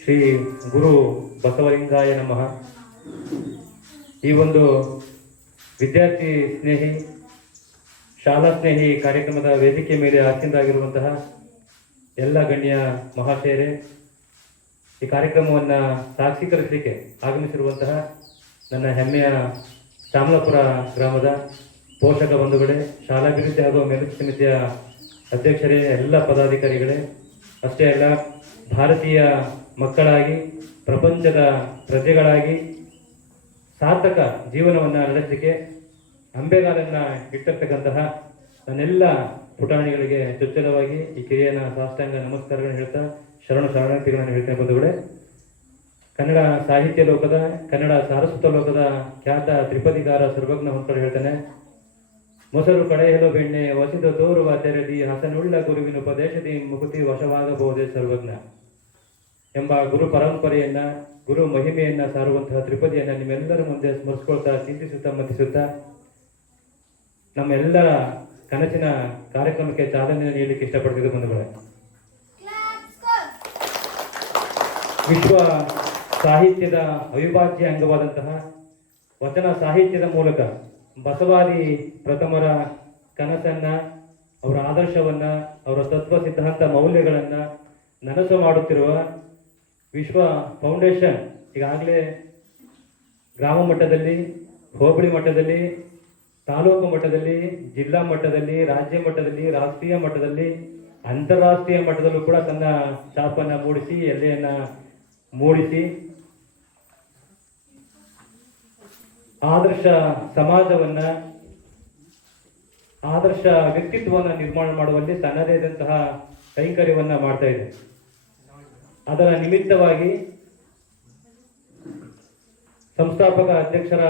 ಶ್ರೀ ಗುರು ಬಸವಲಿಂಗಾಯ ನಮಃ. ಈ ಒಂದು ವಿದ್ಯಾರ್ಥಿ ಸ್ನೇಹಿ ಶಾಲಾ ಸ್ನೇಹಿ ಕಾರ್ಯಕ್ರಮದ ವೇದಿಕೆ ಮೇಲೆ ಆಸೀನರಾಗಿರುವಂತಹ ಎಲ್ಲ ಗಣ್ಯ ಮಹಾಶಯರೇ, ಈ ಕಾರ್ಯಕ್ರಮವನ್ನು ಸಾಕ್ಷೀಕರಿಸಲಿಕ್ಕೆ ಆಗಮಿಸಿರುವಂತಹ ನನ್ನ ಹೆಮ್ಮೆಯ ಶ್ಯಾಮಲಾಪುರ ಗ್ರಾಮದ ಪೋಷಕ ಬಂಧುಗಳೇ, ಶಾಲಾಭಿವೃದ್ಧಿ ಹಾಗೂ ಮೇಲ್ವಿಚಾರಣಾ ಸಮಿತಿಯ ಅಧ್ಯಕ್ಷರೇ, ಎಲ್ಲ ಪದಾಧಿಕಾರಿಗಳೇ, ಅಷ್ಟೇ ಅಲ್ಲ ಭಾರತೀಯ ಮಕ್ಕಳಾಗಿ ಪ್ರಪಂಚದ ಪ್ರಜೆಗಳಾಗಿ ಸಾರ್ಥಕ ಜೀವನವನ್ನು ನಡೆಸಲಿಕ್ಕೆ ಅಂಬೆಗಾಲನ್ನು ಇಟ್ಟಿರ್ತಕ್ಕಂತಹ ನನ್ನೆಲ್ಲ ಪುಟಾಣಿಗಳಿಗೆ ಚೊಚ್ಚಲವಾಗಿ ಈ ಕಿರಿಯನ ಸಾಷ್ಟಾಂಗ ನಮಸ್ಕಾರಗಳನ್ನು ಹೇಳ್ತಾ ಶರಣಾರ್ಥಿಗಳನ್ನು ಹೇಳ್ತೇನೆ. ಬಂಧುಗಳೇ, ಕನ್ನಡ ಸಾಹಿತ್ಯ ಲೋಕದ, ಕನ್ನಡ ಸಾರಸ್ವತ ಲೋಕದ ಖ್ಯಾತ ತ್ರಿಪದಿಗಾರ ಸರ್ವಜ್ಞ ಹೊಂಕರು ಹೇಳ್ತಾನೆ, ಮೊಸರು ಕಡೆಯಲು ಬೆಣ್ಣೆ ವಸಿದು ತೋರುವ ತೆರದಿ ಹಸನುಳ್ಳ ಗುರುವಿನ ಉಪದೇಶದಿ ಮುಕುತಿ ವಶವಾಗಬಹುದೇ ಸರ್ವಜ್ಞ ಎಂಬ ಗುರು ಪರಂಪರೆಯನ್ನ, ಗುರು ಮಹಿಮೆಯನ್ನ ಸಾರುವಂತಹ ತ್ರಿಪದಿಯನ್ನ ನಿಮ್ಮೆಲ್ಲರ ಮುಂದೆ ಸ್ಮರಿಸ್ಕೊಳ್ತಾ, ಚಿಂತಿಸುತ್ತಾ ಮತಿಸುತ್ತಾ ನಮ್ಮೆಲ್ಲರ ಕನಸಿನ ಕಾರ್ಯಕ್ರಮಕ್ಕೆ ಚಾಲನೆ ನೀಡಲಿಕ್ಕೆ ಇಷ್ಟಪಡ್ತಿದ್ದೆ. ಬಂಧುಗಳೇ, ವಿಶ್ವ ಸಾಹಿತ್ಯದ ಅವಿಭಾಜ್ಯ ಅಂಗವಾದಂತಹ ವಚನ ಸಾಹಿತ್ಯದ ಮೂಲಕ ಬಸವಾದಿ ಪ್ರಥಮರ ಕನಸನ್ನ, ಅವರ ಆದರ್ಶವನ್ನ, ಅವರ ತತ್ವ ಸಿದ್ಧಾಂತ ಮೌಲ್ಯಗಳನ್ನ ನನಸು ಮಾಡುತ್ತಿರುವ ವಿಶ್ವ ಫೌಂಡೇಶನ್ ಈಗಾಗಲೇ ಗ್ರಾಮ ಮಟ್ಟದಲ್ಲಿ, ಹೋಬಳಿ ಮಟ್ಟದಲ್ಲಿ, ತಾಲೂಕು ಮಟ್ಟದಲ್ಲಿ, ಜಿಲ್ಲಾ ಮಟ್ಟದಲ್ಲಿ, ರಾಜ್ಯ ಮಟ್ಟದಲ್ಲಿ, ರಾಷ್ಟ್ರೀಯ ಮಟ್ಟದಲ್ಲಿ, ಅಂತಾರಾಷ್ಟ್ರೀಯ ಮಟ್ಟದಲ್ಲೂ ಕೂಡ ತನ್ನ ಛಾಪನ್ನು ಮೂಡಿಸಿ, ಎಲ್ಲೆಯನ್ನ ಮೂಡಿಸಿ ಆದರ್ಶ ಸಮಾಜವನ್ನ, ಆದರ್ಶ ವ್ಯಕ್ತಿತ್ವವನ್ನು ನಿರ್ಮಾಣ ಮಾಡುವಲ್ಲಿ ತನ್ನದೇ ಆದಂತಹ ಕೈಂಕರ್ಯವನ್ನ ಮಾಡ್ತಾ ಇದೆ. ಅದರ ನಿಮಿತ್ತವಾಗಿ ಸಂಸ್ಥಾಪಕ ಅಧ್ಯಕ್ಷರ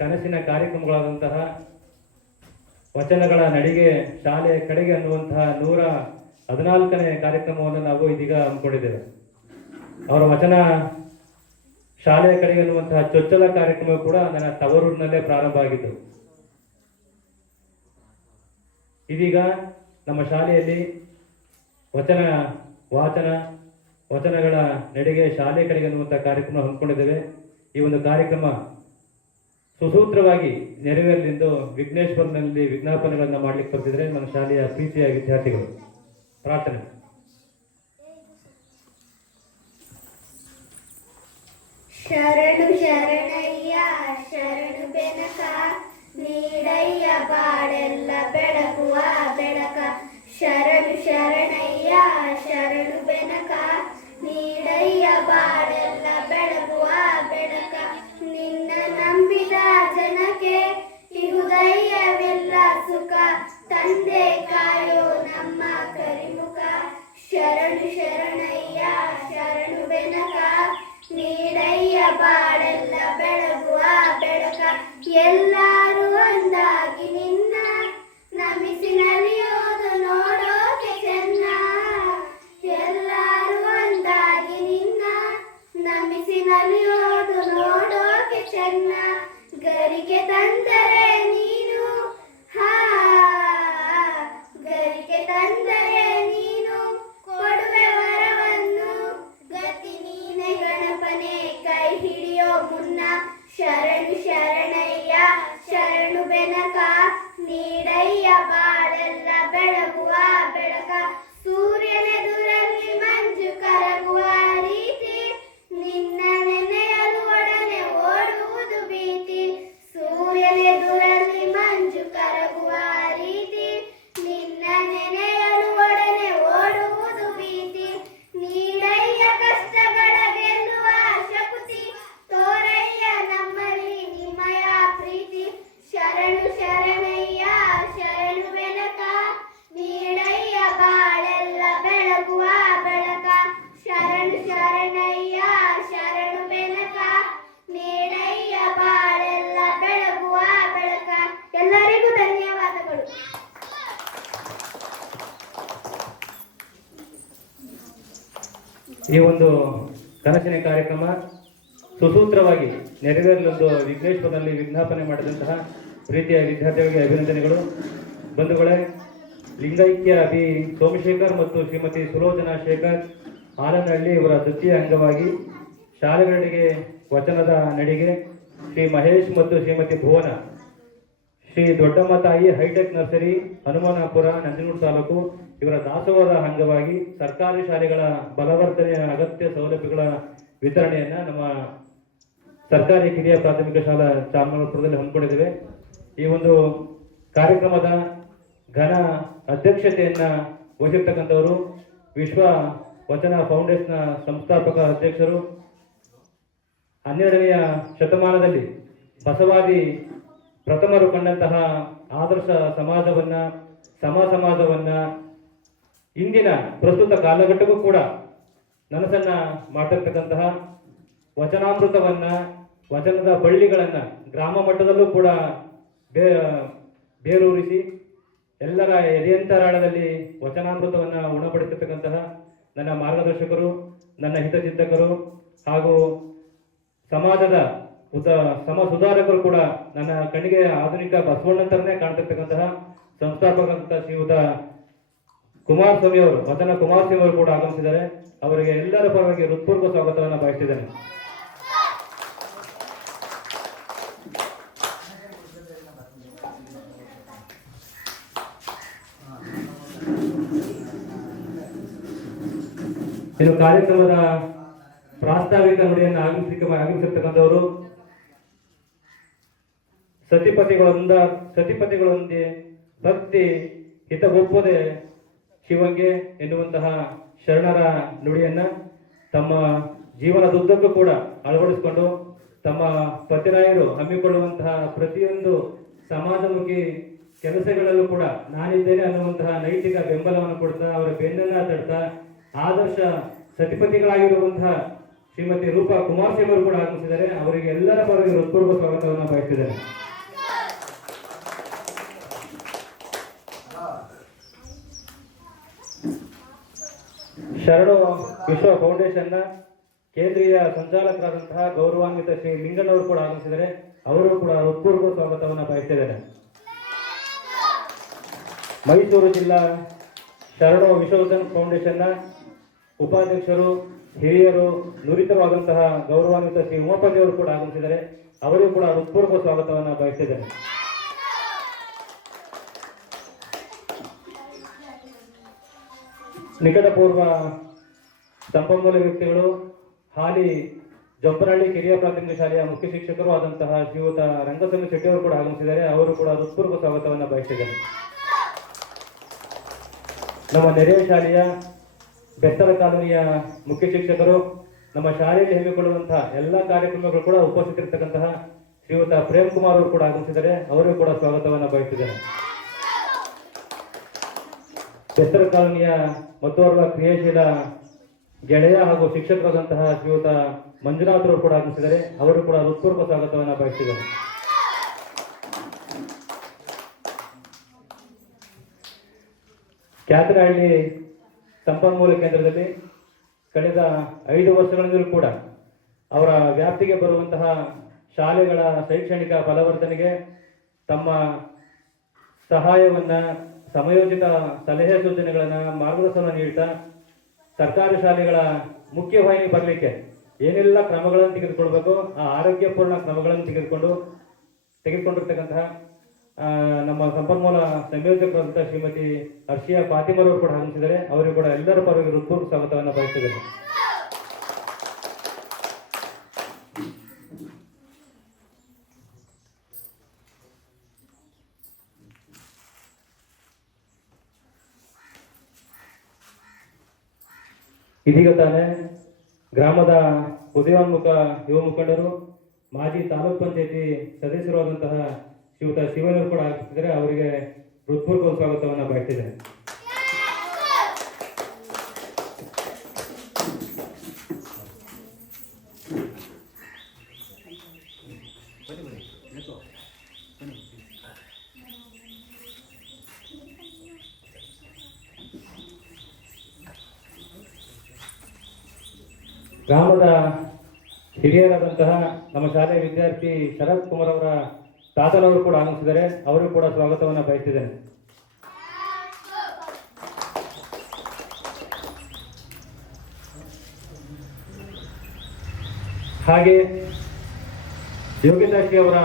ಕನಸಿನ ಕಾರ್ಯಕ್ರಮಗಳಾದಂತಹ ವಚನಗಳ ನಡಿಗೆ ಶಾಲೆ ಕಡೆಗೆ ಅನ್ನುವಂತಹ 114ನೇ ಕಾರ್ಯಕ್ರಮವನ್ನು ನಾವು ಇದೀಗ ಹಮ್ಮಿಕೊಂಡಿದ್ದೇವೆ. ಅವರ ವಚನ ಶಾಲೆಯ ಕಡೆಗೆ ಅನ್ನುವಂತಹ ಚೊಚ್ಚಲ ಕಾರ್ಯಕ್ರಮ ಕೂಡ ನನ್ನ ತವರೂರಿನಲ್ಲೇ ಪ್ರಾರಂಭ ಆಗಿತ್ತು. ಇದೀಗ ನಮ್ಮ ಶಾಲೆಯಲ್ಲಿ ವಚನ ವಾಚನ, ವಚನಗಳ ನಡೆಗೆ ಶಾಲೆ ಕಡೆಗೆ ಅನ್ನುವಂತಹ ಕಾರ್ಯಕ್ರಮ ಹಮ್ಮಿಕೊಂಡಿದ್ದೇವೆ. ಈ ಒಂದು ಕಾರ್ಯಕ್ರಮ ಸುಸೂತ್ರವಾಗಿ ನೆರವೇರಲೆಂದು ವಿಘ್ನೇಶ್ವರನಲ್ಲಿ ವಿಜ್ಞಾಪನೆಗಳನ್ನು ಮಾಡ್ಲಿಕ್ಕೆ ಬರ್ತಿದ್ರೆ ನನ್ನ ಶಾಲೆಯ ಪ್ರೀತಿಯ ವಿದ್ಯಾರ್ಥಿಗಳು. ಪ್ರಾರ್ಥನೆ. ಶರಣು ಶರಣಯ್ಯ ಶರಣು ಬೆನಕ, ನೀಡಯ್ಯ ಬಾಳೆಲ್ಲ ಬೆಳಗುವ ಬೆಳಕ. ಶರಣು ಶರಣಯ್ಯ ಶರಣು ಬೆನಕ, ನೀಡಯ್ಯ ಬಾಳೆಲ್ಲ ಬೆಳಗುವ ಬೆಳಕ. ನಿನ್ನ ನಂಬಿದ ಜನಕ್ಕೆ ಇಹುದಯ್ಯವೆಲ್ಲ ಸುಖ, ತಂದೆ ಕಾಯೋ ನಮ್ಮ ಕರಿಮುಖ. ಶರಣು ಶರಣಯ್ಯ ಶರಣು ಬೆನಕ, ನೀಡಯ್ಯ ಬಾಳೆಲ್ಲ ಬೆಳಗುವ ಬೆಳಕ. ಎಲ್ಲರೂ ಒಂದಾಗಿ ನಿನ್ನ ನಮಿಸಿ ನಲಿಯೋದು ನೋಡೋಕೆ ಚೆನ್ನ. ಎಲ್ಲರೂ ಒಂದಾಗಿ ನಿನ್ನ ನಮಿಸಿ ನಲಿಯೋದು ನೋಡೋಕೆ ಚೆನ್ನ. ಗರಿಗೆ ತಂದರೆ ನೀನು, ಗರಿಗೆ ತಂದರೆ ನೀನು ಕೊಡುವೆ ವರವನ್ನು. ಗತಿ ನೀನೆ ಗಣಪನೆ ಕೈ ಹಿಡಿಯೋ ಮುನ್ನ. ಶರಣು ಶರಣಯ್ಯ ಶರಣು ಬೆನಕ, ನೀಡಯ್ಯ ಬಾಳೆಲ್ಲ ಬೆಳಗುವ ಬೆಳಕ. ಸೂರ್ಯನೆದುರಲ್ಲಿ ಮಂಜು ಕರಗುವ ರೀತಿ, ನಿನ್ನ ನೆನೆಯಲು ಒಡನೆ ಓಡುವುದು ಭೀತಿ. ಸೂರ್ಯನೆದುರಲ್ಲಿ ಮಂಜು ಕರಗುವ ರೀತಿ, ನಿನ್ನ ನೆನೆಯಲು ಒಡನೆ ಓಡುವುದು ಭೀತಿ. ನೀಡಯ್ಯ ಕಷ್ಟಗಳ ಗೆಲ್ಲುವ ಶಕ್ತಿ, ತೋರಯ್ಯ ನಮ್ಮಲ್ಲಿ ನಿಮ್ಮಯ ಪ್ರೀತಿ. ಶರಣು ಶರಣಯ್ಯ ಶರಣು ಬೆನಕ, ನೀಡಯ್ಯ ಬಾಳೆಲ್ಲ ಬೆಳಗುವ ಬೆಳಕ. ಶರಣು ಶರಣಯ್ಯ ಶರಣು ಬೆನಕ, ನೀಡಯ್ಯ ಬಾಳೆಲ್ಲ ಬೆಳಗುವ ಬೆಳಕ. ಎಲ್ಲರಿಗೂ ಧನ್ಯವಾದಗಳು. ಈ ಒಂದು ಕನಸಿನ ಕಾರ್ಯಕ್ರಮ ಸುಸೂತ್ರವಾಗಿ ನೆರವೇರಲೆಂದು ವಿಘ್ನೇಶ್ವರನಲ್ಲಿ ವಿಜ್ಞಾಪನೆ ಮಾಡಿದಂತಹ ಪ್ರೀತಿಯ ವಿದ್ಯಾರ್ಥಿಗಳಿಗೆ ಅಭಿನಂದನೆಗಳು. ಬಂಧುಗಳೇ, ಲಿಂಗೈಕ್ಯ ಬಿ ಸೋಮಶೇಖರ್ ಮತ್ತು ಶ್ರೀಮತಿ ಸುಲೋಚನಾ ಶೇಖರ್ ಆಲನಹಳ್ಳಿ ಇವರ ವೃತ್ತಿಯ ಅಂಗವಾಗಿ ಶಾಲೆಗಳಿಗೆ ವಚನದ ನಡಿಗೆ ಶ್ರೀ ಮಹೇಶ್ ಮತ್ತು ಶ್ರೀಮತಿ ಭುವನ ಶ್ರೀ ದೊಡ್ಡಮ್ಮ ತಾಯಿ ಹೈಟೆಕ್ ನರ್ಸರಿ ಹನುಮನಾಪುರ ನಂಜನಗೂಡು ತಾಲೂಕು ಇವರ ದಾಸೋಹದ ಅಂಗವಾಗಿ ಸರ್ಕಾರಿ ಶಾಲೆಗಳ ಬಲವರ್ಧನೆಯ ಅಗತ್ಯ ಸೌಲಭ್ಯಗಳ ವಿತರಣೆಯನ್ನ ನಮ್ಮ ಸರ್ಕಾರಿ ಕಿರಿಯ ಪ್ರಾಥಮಿಕ ಶಾಲಾ ಚಾಮರಾಜಪುರದಲ್ಲಿ ಹಮ್ಮಿಕೊಂಡಿದ್ದೇವೆ. ಈ ಒಂದು ಕಾರ್ಯಕ್ರಮದ ಘನ ಅಧ್ಯಕ್ಷತೆಯನ್ನ ವಹಿಸಿರ್ತಕ್ಕಂಥವರು ವಿಶ್ವ ವಚನ ಫೌಂಡೇಶನ್ ಸಂಸ್ಥಾಪಕ ಅಧ್ಯಕ್ಷರು, 12ನೆಯ ಶತಮಾನದಲ್ಲಿ ಬಸವಾದಿ ಪ್ರಥಮರು ಕಂಡಂತಹ ಆದರ್ಶ ಸಮಾಜವನ್ನ, ಸಮಾಜವನ್ನ ಇಂದಿನ ಪ್ರಸ್ತುತ ಕಾಲಘಟ್ಟಕ್ಕೂ ಕೂಡ ನನಸನ್ನ ಮಾಡ್ತಿರ್ತಕ್ಕಂತಹ ವಚನಾಮೃತವನ್ನ, ವಚನದ ಬಳ್ಳಿಗಳನ್ನ ಗ್ರಾಮ ಮಟ್ಟದಲ್ಲೂ ಕೂಡ ಬೇರೂರಿಸಿ ಎಲ್ಲರ ಎದೆಯಂತರಾಳದಲ್ಲಿ ವಚನಾಮೃತವನ್ನ ಉಣಬಡಿಸಿರ್ತಕ್ಕಂತಹ ನನ್ನ ಮಾರ್ಗದರ್ಶಕರು, ನನ್ನ ಹಿತಚಿಂತಕರು ಹಾಗೂ ಸಮಾಜದ ಸಮ ಸುಧಾರಕರು ಕೂಡ ನನ್ನ ಕಣ್ಣಿಗೆ ಆಧುನಿಕ ಬಸವಣ್ಣಂತರನೇ ಕಾಣ್ತಿರ್ತಕ್ಕಂತಹ ಸಂಸ್ಥಾಪಕಂತ ಶ್ರೀಯುತ ಕುಮಾರಸ್ವಾಮಿ ಅವರು, ವಚನ ಕುಮಾರಸ್ವಾಮಿ ಅವರು ಕೂಡ ಆಗಮಿಸಿದ್ದಾರೆ. ಅವರಿಗೆ ಎಲ್ಲರ ಪರವಾಗಿ ಹೃತ್ಪೂರ್ವಕ ಸ್ವಾಗತವನ್ನು ಬಯಸಿದ್ದೇನೆ. ಇನ್ನು ಕಾರ್ಯಕ್ರಮದ ಪ್ರಾಸ್ತಾವಿಕ ನುಡಿಯನ್ನು ಆಗಮಿಸಿರ್ತಕ್ಕಂಥವರು ಸತಿಪತಿಗಳೊಂದೇ ಭಕ್ತಿ ಹಿತಗೊಪ್ಪದೆ ಶಿವಂಗೆ ಎನ್ನುವಂತಹ ಶರಣರ ನುಡಿಯನ್ನ ತಮ್ಮ ಜೀವನದುದ್ದಕ್ಕೂ ಕೂಡ ಅಳವಡಿಸಿಕೊಂಡು ತಮ್ಮ ಪತಿರಾಯರು ಹಮ್ಮಿಕೊಳ್ಳುವಂತಹ ಪ್ರತಿಯೊಂದು ಸಮಾಜಮುಖಿ ಕೆಲಸಗಳಲ್ಲೂ ಕೂಡ ನಾನಿದ್ದೇನೆ ಅನ್ನುವಂತಹ ನೈತಿಕ ಬೆಂಬಲವನ್ನು ಕೊಡ್ತಾ ಅವರ ಬೆನ್ನನ್ನ ತಡ್ತಾ ಆದರ್ಶ ಸತಿಪತಿಗಳಾಗಿರುವಂತಹ ಶ್ರೀಮತಿ ರೂಪಾ ಕುಮಾರಸ್ವಾಮಿ ಅವರು ಕೂಡ ಆಗಮಿಸಿದ್ದಾರೆ. ಅವರಿಗೆ ಎಲ್ಲರ ಪರವಾಗಿ ಹೃತ್ಪೂರ್ವಕ ಸ್ವಾಗತವನ್ನು ಬಯಸಿದ್ದಾರೆ. ಶರಣು ವಿಶ್ವ ಫೌಂಡೇಶನ್ನ ಕೇಂದ್ರೀಯ ಸಂಚಾಲಕರಾದಂತಹ ಗೌರವಾನ್ವಿತ ಶ್ರೀ ಲಿಂಗಣ್ಣವರು ಕೂಡ ಆಗಮಿಸಿದ್ದಾರೆ. ಅವರು ಕೂಡ ಹೃತ್ಪೂರ್ವಕ ಸ್ವಾಗತವನ್ನು ಬಯಸಿದ್ದಾರೆ. ಮೈಸೂರು ಜಿಲ್ಲಾ ಶರಣು ವಿಶ್ವವರ್ಧನ್ ಫೌಂಡೇಶನ್ನ ಉಪಾಧ್ಯಕ್ಷರು, ಹಿರಿಯರು, ನುರಿತವಾದಂತಹ ಗೌರವಾನ್ವಿತ ಶ್ರೀ ಉಮಾಪತಿಯವರು ಕೂಡ ಆಗಮಿಸಿದ್ದಾರೆ. ಅವರಿಗೂ ಕೂಡ ಹೃತ್ಪೂರ್ವಕ ಸ್ವಾಗತವನ್ನು ಬಯಸಿದ್ದಾರೆ. ನಿಕಟಪೂರ್ವ ಸಂಪನ್ಮೂಲ ವ್ಯಕ್ತಿಗಳು, ಹಾಲಿ ಜಂಪನಹಳ್ಳಿ ಕಿರಿಯ ಪ್ರಾಥಮಿಕ ಶಾಲೆಯ ಮುಖ್ಯ ಶಿಕ್ಷಕರು ಆದಂತಹ ಶ್ರೀಯುತ ರಂಗಸ್ವಾಮಿ ಶೆಟ್ಟಿ ಅವರು ಕೂಡ ಆಗಮಿಸಿದ್ದಾರೆ. ಅವರು ಕೂಡ ಹೃತ್ಪೂರ್ವಕ ಸ್ವಾಗತವನ್ನು ಬಯಸಿದ್ದಾರೆ. ನಮ್ಮ ನೆರೆಯ ಶಾಲೆಯ ಬೆತ್ತಲ ಕಾಲೋನಿಯ ಮುಖ್ಯ ಶಿಕ್ಷಕರು, ನಮ್ಮ ಶಾಲೆಯಲ್ಲಿ ಹಮ್ಮಿಕೊಳ್ಳುವಂತಹ ಎಲ್ಲ ಕಾರ್ಯಕ್ರಮಗಳು ಕೂಡ ಉಪಸ್ಥಿತರಿರ್ತಕ್ಕಂತಹ ಶ್ರೀಯುತ ಪ್ರೇಮ್ ಕುಮಾರ್ ಅವರು ಕೂಡ ಆಗಮಿಸಿದ್ದಾರೆ. ಅವರು ಕೂಡ ಸ್ವಾಗತವನ್ನು ಬಯಸಿದ್ದಾರೆ. ಬೆತ್ತಲ ಕಾಲೋನಿಯ ಮತ್ತೋರ್ವ ಕ್ರಿಯಾಶೀಲ ಗೆಳೆಯ ಹಾಗೂ ಶಿಕ್ಷಕರಾದಂತಹ ಶ್ರೀಯುತ ಮಂಜುನಾಥ್ ಅವರು ಕೂಡ ಆಗಮಿಸಿದ್ದಾರೆ. ಅವರು ಕೂಡ ಹೃತ್ಪೂರ್ವಕ ಸ್ವಾಗತವನ್ನು ಬಯಸಿದ್ದಾರೆ. ಕ್ಯಾತನಹಳ್ಳಿ ಸಂಪನ್ಮೂಲ ಕೇಂದ್ರದಲ್ಲಿ ಕಳೆದ 5 ವರ್ಷಗಳಿಂದಲೂ ಕೂಡ ಅವರ ವ್ಯಾಪ್ತಿಗೆ ಬರುವಂತಹ ಶಾಲೆಗಳ ಶೈಕ್ಷಣಿಕ ಬಲವರ್ಧನೆಗೆ ತಮ್ಮ ಸಹಾಯವನ್ನ, ಸಮಯೋಚಿತ ಸಲಹೆ ಸೂಚನೆಗಳನ್ನ, ಮಾರ್ಗದರ್ಶನ ನೀಡುತ್ತಾ ಸರ್ಕಾರಿ ಶಾಲೆಗಳ ಮುಖ್ಯವಾಹಿನಿ ಬರಲಿಕ್ಕೆ ಏನೆಲ್ಲ ಕ್ರಮಗಳನ್ನು ತೆಗೆದುಕೊಳ್ಬೇಕು ಆ ಆರೋಗ್ಯಪೂರ್ಣ ಕ್ರಮಗಳನ್ನು ತೆಗೆದುಕೊಂಡಿರ್ತಕ್ಕಂತಹ ನಮ್ಮ ಸಂಪನ್ಮೂಲ ಸಂಯೋಜಕರಾದಂತಹ ಶ್ರೀಮತಿ ಹರ್ಷಿಯಾ ಫಾತಿಮರ್ ಅವರು ಕೂಡ ಆಗಮಿಸಿದ್ದಾರೆ. ಅವರಿಗೂ ಕೂಡ ಎಲ್ಲರ ಪರವಾಗಿ ಹೃತ್ಪೂರ್ವಕ ಸ್ವಾಗತವನ್ನು ಬಯಸಿದ್ದಾರೆ. ಇದೀಗ ತಾನೇ ಗ್ರಾಮದ ಉದಯೋನ್ಮುಖ ಯುವ ಮುಖಂಡರು, ಮಾಜಿ ತಾಲೂಕ್ ಪಂಚಾಯತಿ ಸದಸ್ಯರಾದಂತಹ ಶ್ರೀಯುತ ಶಿವನವರು ಕೂಡ ಆಗಮಿಸಿದ್ದಾರೆ. ಅವರಿಗೆ ಹೃತ್ಪೂರ್ವಕ ಸ್ವಾಗತವನ್ನು ಬಯಸಿದ್ದಾರೆ. ಗ್ರಾಮದ ಹಿರಿಯರಾದಂತಹ ನಮ್ಮ ಶಾಲೆಯ ವಿದ್ಯಾರ್ಥಿ ಶರತ್ ಕುಮಾರ್ ಅವರ ತಾತನವರು ಕೂಡ ಆಗಮಿಸಿದ್ದಾರೆ. ಅವರು ಕೂಡ ಸ್ವಾಗತವನ್ನು ಬಯಸಿದ್ದೇನೆ. ಹಾಗೆ ಯೋಗಿತಾಶ್ರೀ ಅವರ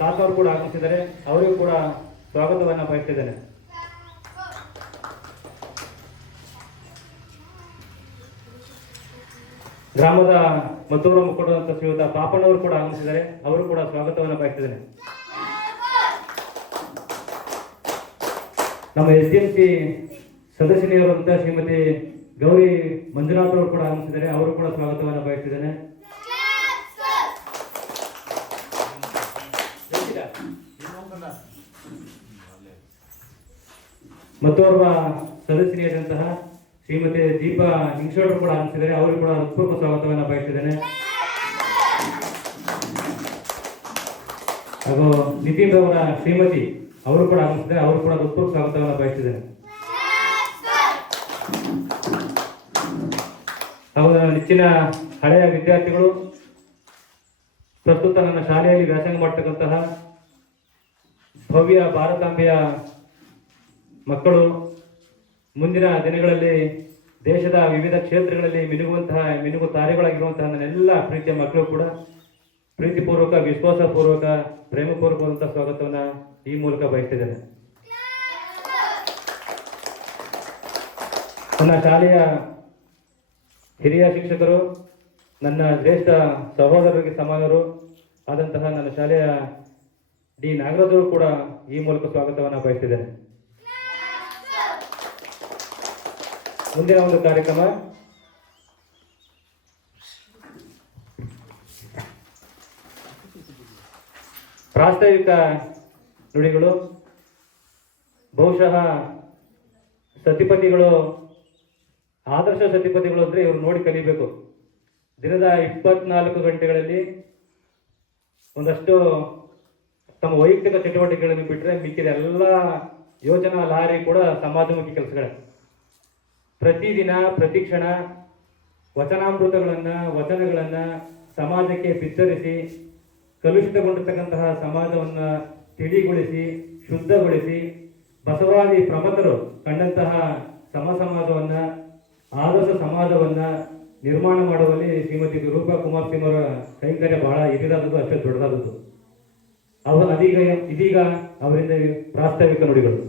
ತಾತವರು ಕೂಡ ಆಗಮಿಸಿದ್ದಾರೆ. ಅವರಿಗೂ ಕೂಡ ಸ್ವಾಗತವನ್ನು ಬಯಸ್ತಿದ್ದೇನೆ. ಗ್ರಾಮದ ಮತ್ತೂರು ಮುಖಂಡರಂತ ಶ್ರೀಯುತ ಪಾಪಣ್ಣವರು ಕೂಡ ಆಗಮಿಸಿದ್ದಾರೆ. ಅವರು ಕೂಡ ಸ್ವಾಗತವನ್ನು ಬಯಸ್ತಿದ್ದೇನೆ. ನಮ್ಮ SDMC ಸದಸ್ಯನಿಯರಂತ ಶ್ರೀಮತಿ ಗೌರಿ ಮಂಜುನಾಥ್ ಅವರು ಕೂಡ ಆಗಮಿಸಿದ್ದಾರೆ. ಅವರು ಕೂಡ ಸ್ವಾಗತವನ್ನು ಬಯಸ್ತಿದ್ದೇನೆ. ಮತ್ತೋರ್ವ ಸದಸ್ಯನಿಯಾದಂತಹ ಶ್ರೀಮತಿ ದೀಪಾ ನಿಂಗಶೋಡ್ ಕೂಡ ಆಗಮಿಸಿದ್ದಾರೆ. ಅವರು ಕೂಡ ಹೃತ್ಪೂರ್ವಕ ಸ್ವಾಗತವನ್ನು ಬಯಸ್ತಿದ್ದೇನೆ. ಹಾಗೂ ನಿತಿನ್ ಅವರ ಶ್ರೀಮತಿ ಅವರು ಕೂಡ ಆಗಮಿಸಿದ್ದಾರೆ. ಅವರು ಕೂಡ ಹೃತ್ಪೂರ್ವಕ ಸ್ವಾಗತವನ್ನು ಬಯಸ್ತಿದ್ದೇನೆ. ಹಾಗೂ ನೆಚ್ಚಿನ ಹಳೆಯ ವಿದ್ಯಾರ್ಥಿಗಳು, ಪ್ರಸ್ತುತ ನನ್ನ ಶಾಲೆಯಲ್ಲಿ ವ್ಯಾಸಂಗ ಮಾಡತಕ್ಕಂತಹ ಭವ್ಯ ಭಾರತಾಂಬೆಯ ಮಕ್ಕಳು, ಮುಂದಿನ ದಿನಗಳಲ್ಲಿ ದೇಶದ ವಿವಿಧ ಕ್ಷೇತ್ರಗಳಲ್ಲಿ ಮಿನುಗು ತಾರೆಗಳಾಗಿರುವಂತಹ ನನ್ನೆಲ್ಲ ಪ್ರೀತಿಯ ಮಕ್ಕಳು ಕೂಡ ಪ್ರೀತಿಪೂರ್ವಕ, ವಿಶ್ವಾಸಪೂರ್ವಕ, ಪ್ರೇಮಪೂರ್ವಕವಾದಂತಹ ಸ್ವಾಗತವನ್ನು ಈ ಮೂಲಕ ಬಯಸ್ತಿದ್ದೇನೆ. ನನ್ನ ಶಾಲೆಯ ಹಿರಿಯ ಶಿಕ್ಷಕರು, ನನ್ನ ಜ್ಯೇಷ್ಠ ಸಹೋದರರಿಗೆ ಸಮಾನರು ಆದಂತಹ ನನ್ನ ಶಾಲೆಯ ಡಿ ನಾಗರಾಜರು ಕೂಡ ಈ ಮೂಲಕ ಸ್ವಾಗತವನ್ನು ಬಯಸ್ತಿದ್ದೇನೆ. ಮುಂದಿನ ಒಂದು ಕಾರ್ಯಕ್ರಮ ಪ್ರಾಸ್ತಾವಿಕ ನುಡಿಗಳು. ಬಹುಶಃ ಸತಿಪತಿಗಳು, ಆದರ್ಶ ಸತಿಪತಿಗಳು ಅಂದರೆ ಇವರು ನೋಡಿ ಕಲಿಬೇಕು. ದಿನದ 24 ಗಂಟೆಗಳಲ್ಲಿ ಒಂದಷ್ಟು ತಮ್ಮ ವೈಯಕ್ತಿಕ ಚಟುವಟಿಕೆಗಳನ್ನು ಬಿಟ್ಟರೆ ಮಿಕ್ಕಿದ ಎಲ್ಲ ಯೋಜನಾ ಲಹರಿ ಕೂಡ ಸಮಾಜಮುಖಿ ಕೆಲಸಗಳೇ. ಪ್ರತಿದಿನ ಪ್ರತಿಕ್ಷಣ ವಚನಗಳನ್ನು ಸಮಾಜಕ್ಕೆ ಬಿತ್ತರಿಸಿ ಕಲುಷಿತಗೊಂಡಿರ್ತಕ್ಕಂತಹ ಸಮಾಜವನ್ನು ತಿಳಿಗೊಳಿಸಿ, ಶುದ್ಧಗೊಳಿಸಿ, ಬಸವಾದಿ ಪ್ರಮಥರು ಕಂಡಂತಹ ಸಮಾಜವನ್ನು, ಆದರ್ಶ ಸಮಾಜವನ್ನು ನಿರ್ಮಾಣ ಮಾಡುವಲ್ಲಿ ಶ್ರೀಮತಿ ರೂಪಾ ಕುಮಾರ್ ಸಿಂಗ್ ಅವರ ಕೈಂಕರ್ಯ ಬಹಳ ಹಿರಿದಾದದ್ದು, ಅಷ್ಟೇ ದೊಡ್ಡದಾದದ್ದು. ಇದೀಗ ಅವರಿಂದ ಪ್ರಾಸ್ತಾವಿಕ ನುಡಿಗಳು.